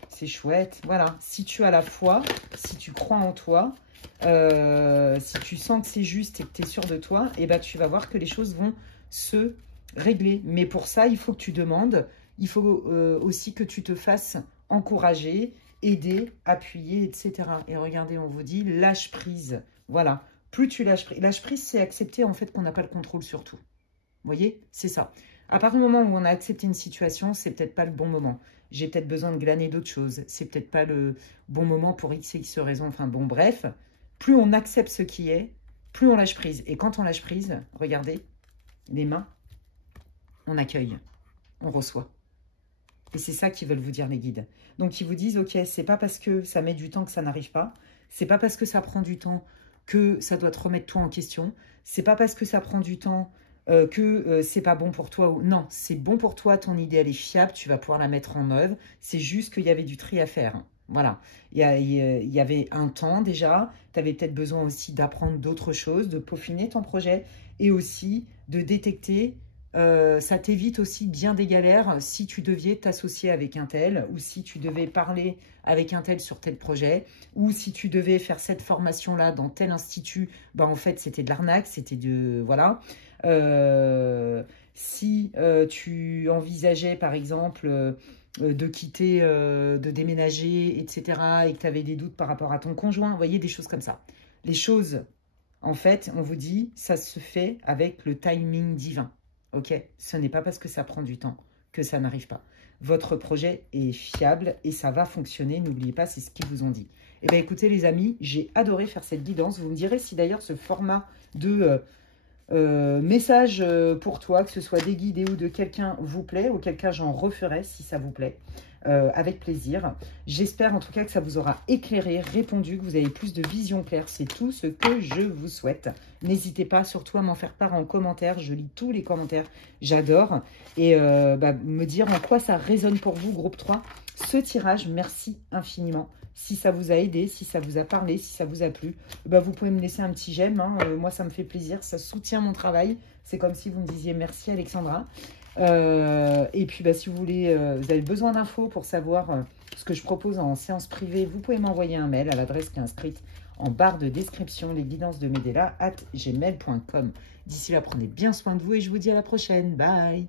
C'est chouette. Voilà. Si tu as la foi, si tu crois en toi, si tu sens que c'est juste et que tu es sûr de toi, tu vas voir que les choses vont se régler. Mais pour ça, il faut que tu demandes. Il faut aussi que tu te fasses encourager, aider, appuyer, etc. Et regardez, on vous dit lâche prise. Voilà. Plus tu lâches prise. Lâche prise, c'est accepter en fait qu'on n'a pas le contrôle sur tout. Vous voyez, c'est ça. À partir du moment où on a accepté une situation, c'est peut-être pas le bon moment. J'ai peut-être besoin de glaner d'autres choses. C'est peut-être pas le bon moment pour X et X raison. Enfin bon, bref. Plus on accepte ce qui est, plus on lâche prise. Et quand on lâche prise, regardez, les mains, on accueille, on reçoit. Et c'est ça qu'ils veulent vous dire, les guides. Donc, ils vous disent, ok, c'est pas parce que ça met du temps que ça n'arrive pas. C'est pas parce que ça prend du temps que ça doit te remettre toi en question. C'est pas parce que ça prend du temps que c'est pas bon pour toi. Non, c'est bon pour toi, ton idée, elle est fiable, tu vas pouvoir la mettre en œuvre. C'est juste qu'il y avait du tri à faire. Voilà. Il y avait un temps déjà. Tu avais peut-être besoin aussi d'apprendre d'autres choses, de peaufiner ton projet et aussi de détecter. Ça t'évite aussi bien des galères si tu devais t'associer avec un tel ou si tu devais parler avec un tel sur tel projet ou si tu devais faire cette formation-là dans tel institut, en fait, c'était de l'arnaque, c'était de... Voilà. Si tu envisageais, par exemple, de quitter, de déménager, etc. et que tu avais des doutes par rapport à ton conjoint, vous voyez, des choses comme ça. Les choses, en fait, on vous dit, ça se fait avec le timing divin. Ok, ce n'est pas parce que ça prend du temps que ça n'arrive pas. Votre projet est fiable et ça va fonctionner. N'oubliez pas, c'est ce qu'ils vous ont dit. Eh bien, écoutez, les amis, j'ai adoré faire cette guidance. Vous me direz si d'ailleurs ce format de message pour toi, que ce soit des guidés ou de quelqu'un, vous plaît. Auquel cas, j'en referai si ça vous plaît. Avec plaisir. J'espère en tout cas que ça vous aura éclairé, répondu, que vous avez plus de vision claire. C'est tout ce que je vous souhaite. N'hésitez pas surtout à m'en faire part en commentaire. Je lis tous les commentaires. J'adore. Et me dire en quoi ça résonne pour vous, groupe 3. Ce tirage, merci infiniment. Si ça vous a aidé, si ça vous a parlé, si ça vous a plu, vous pouvez me laisser un petit j'aime. Hein. Moi, ça me fait plaisir. Ça soutient mon travail. C'est comme si vous me disiez merci, Alexandra. Et puis, si vous voulez, vous avez besoin d'infos pour savoir ce que je propose en séance privée, vous pouvez m'envoyer un mail à l'adresse qui est inscrite en barre de description, lesguidancesdemedela@gmail.com. D'ici là, prenez bien soin de vous et je vous dis à la prochaine. Bye!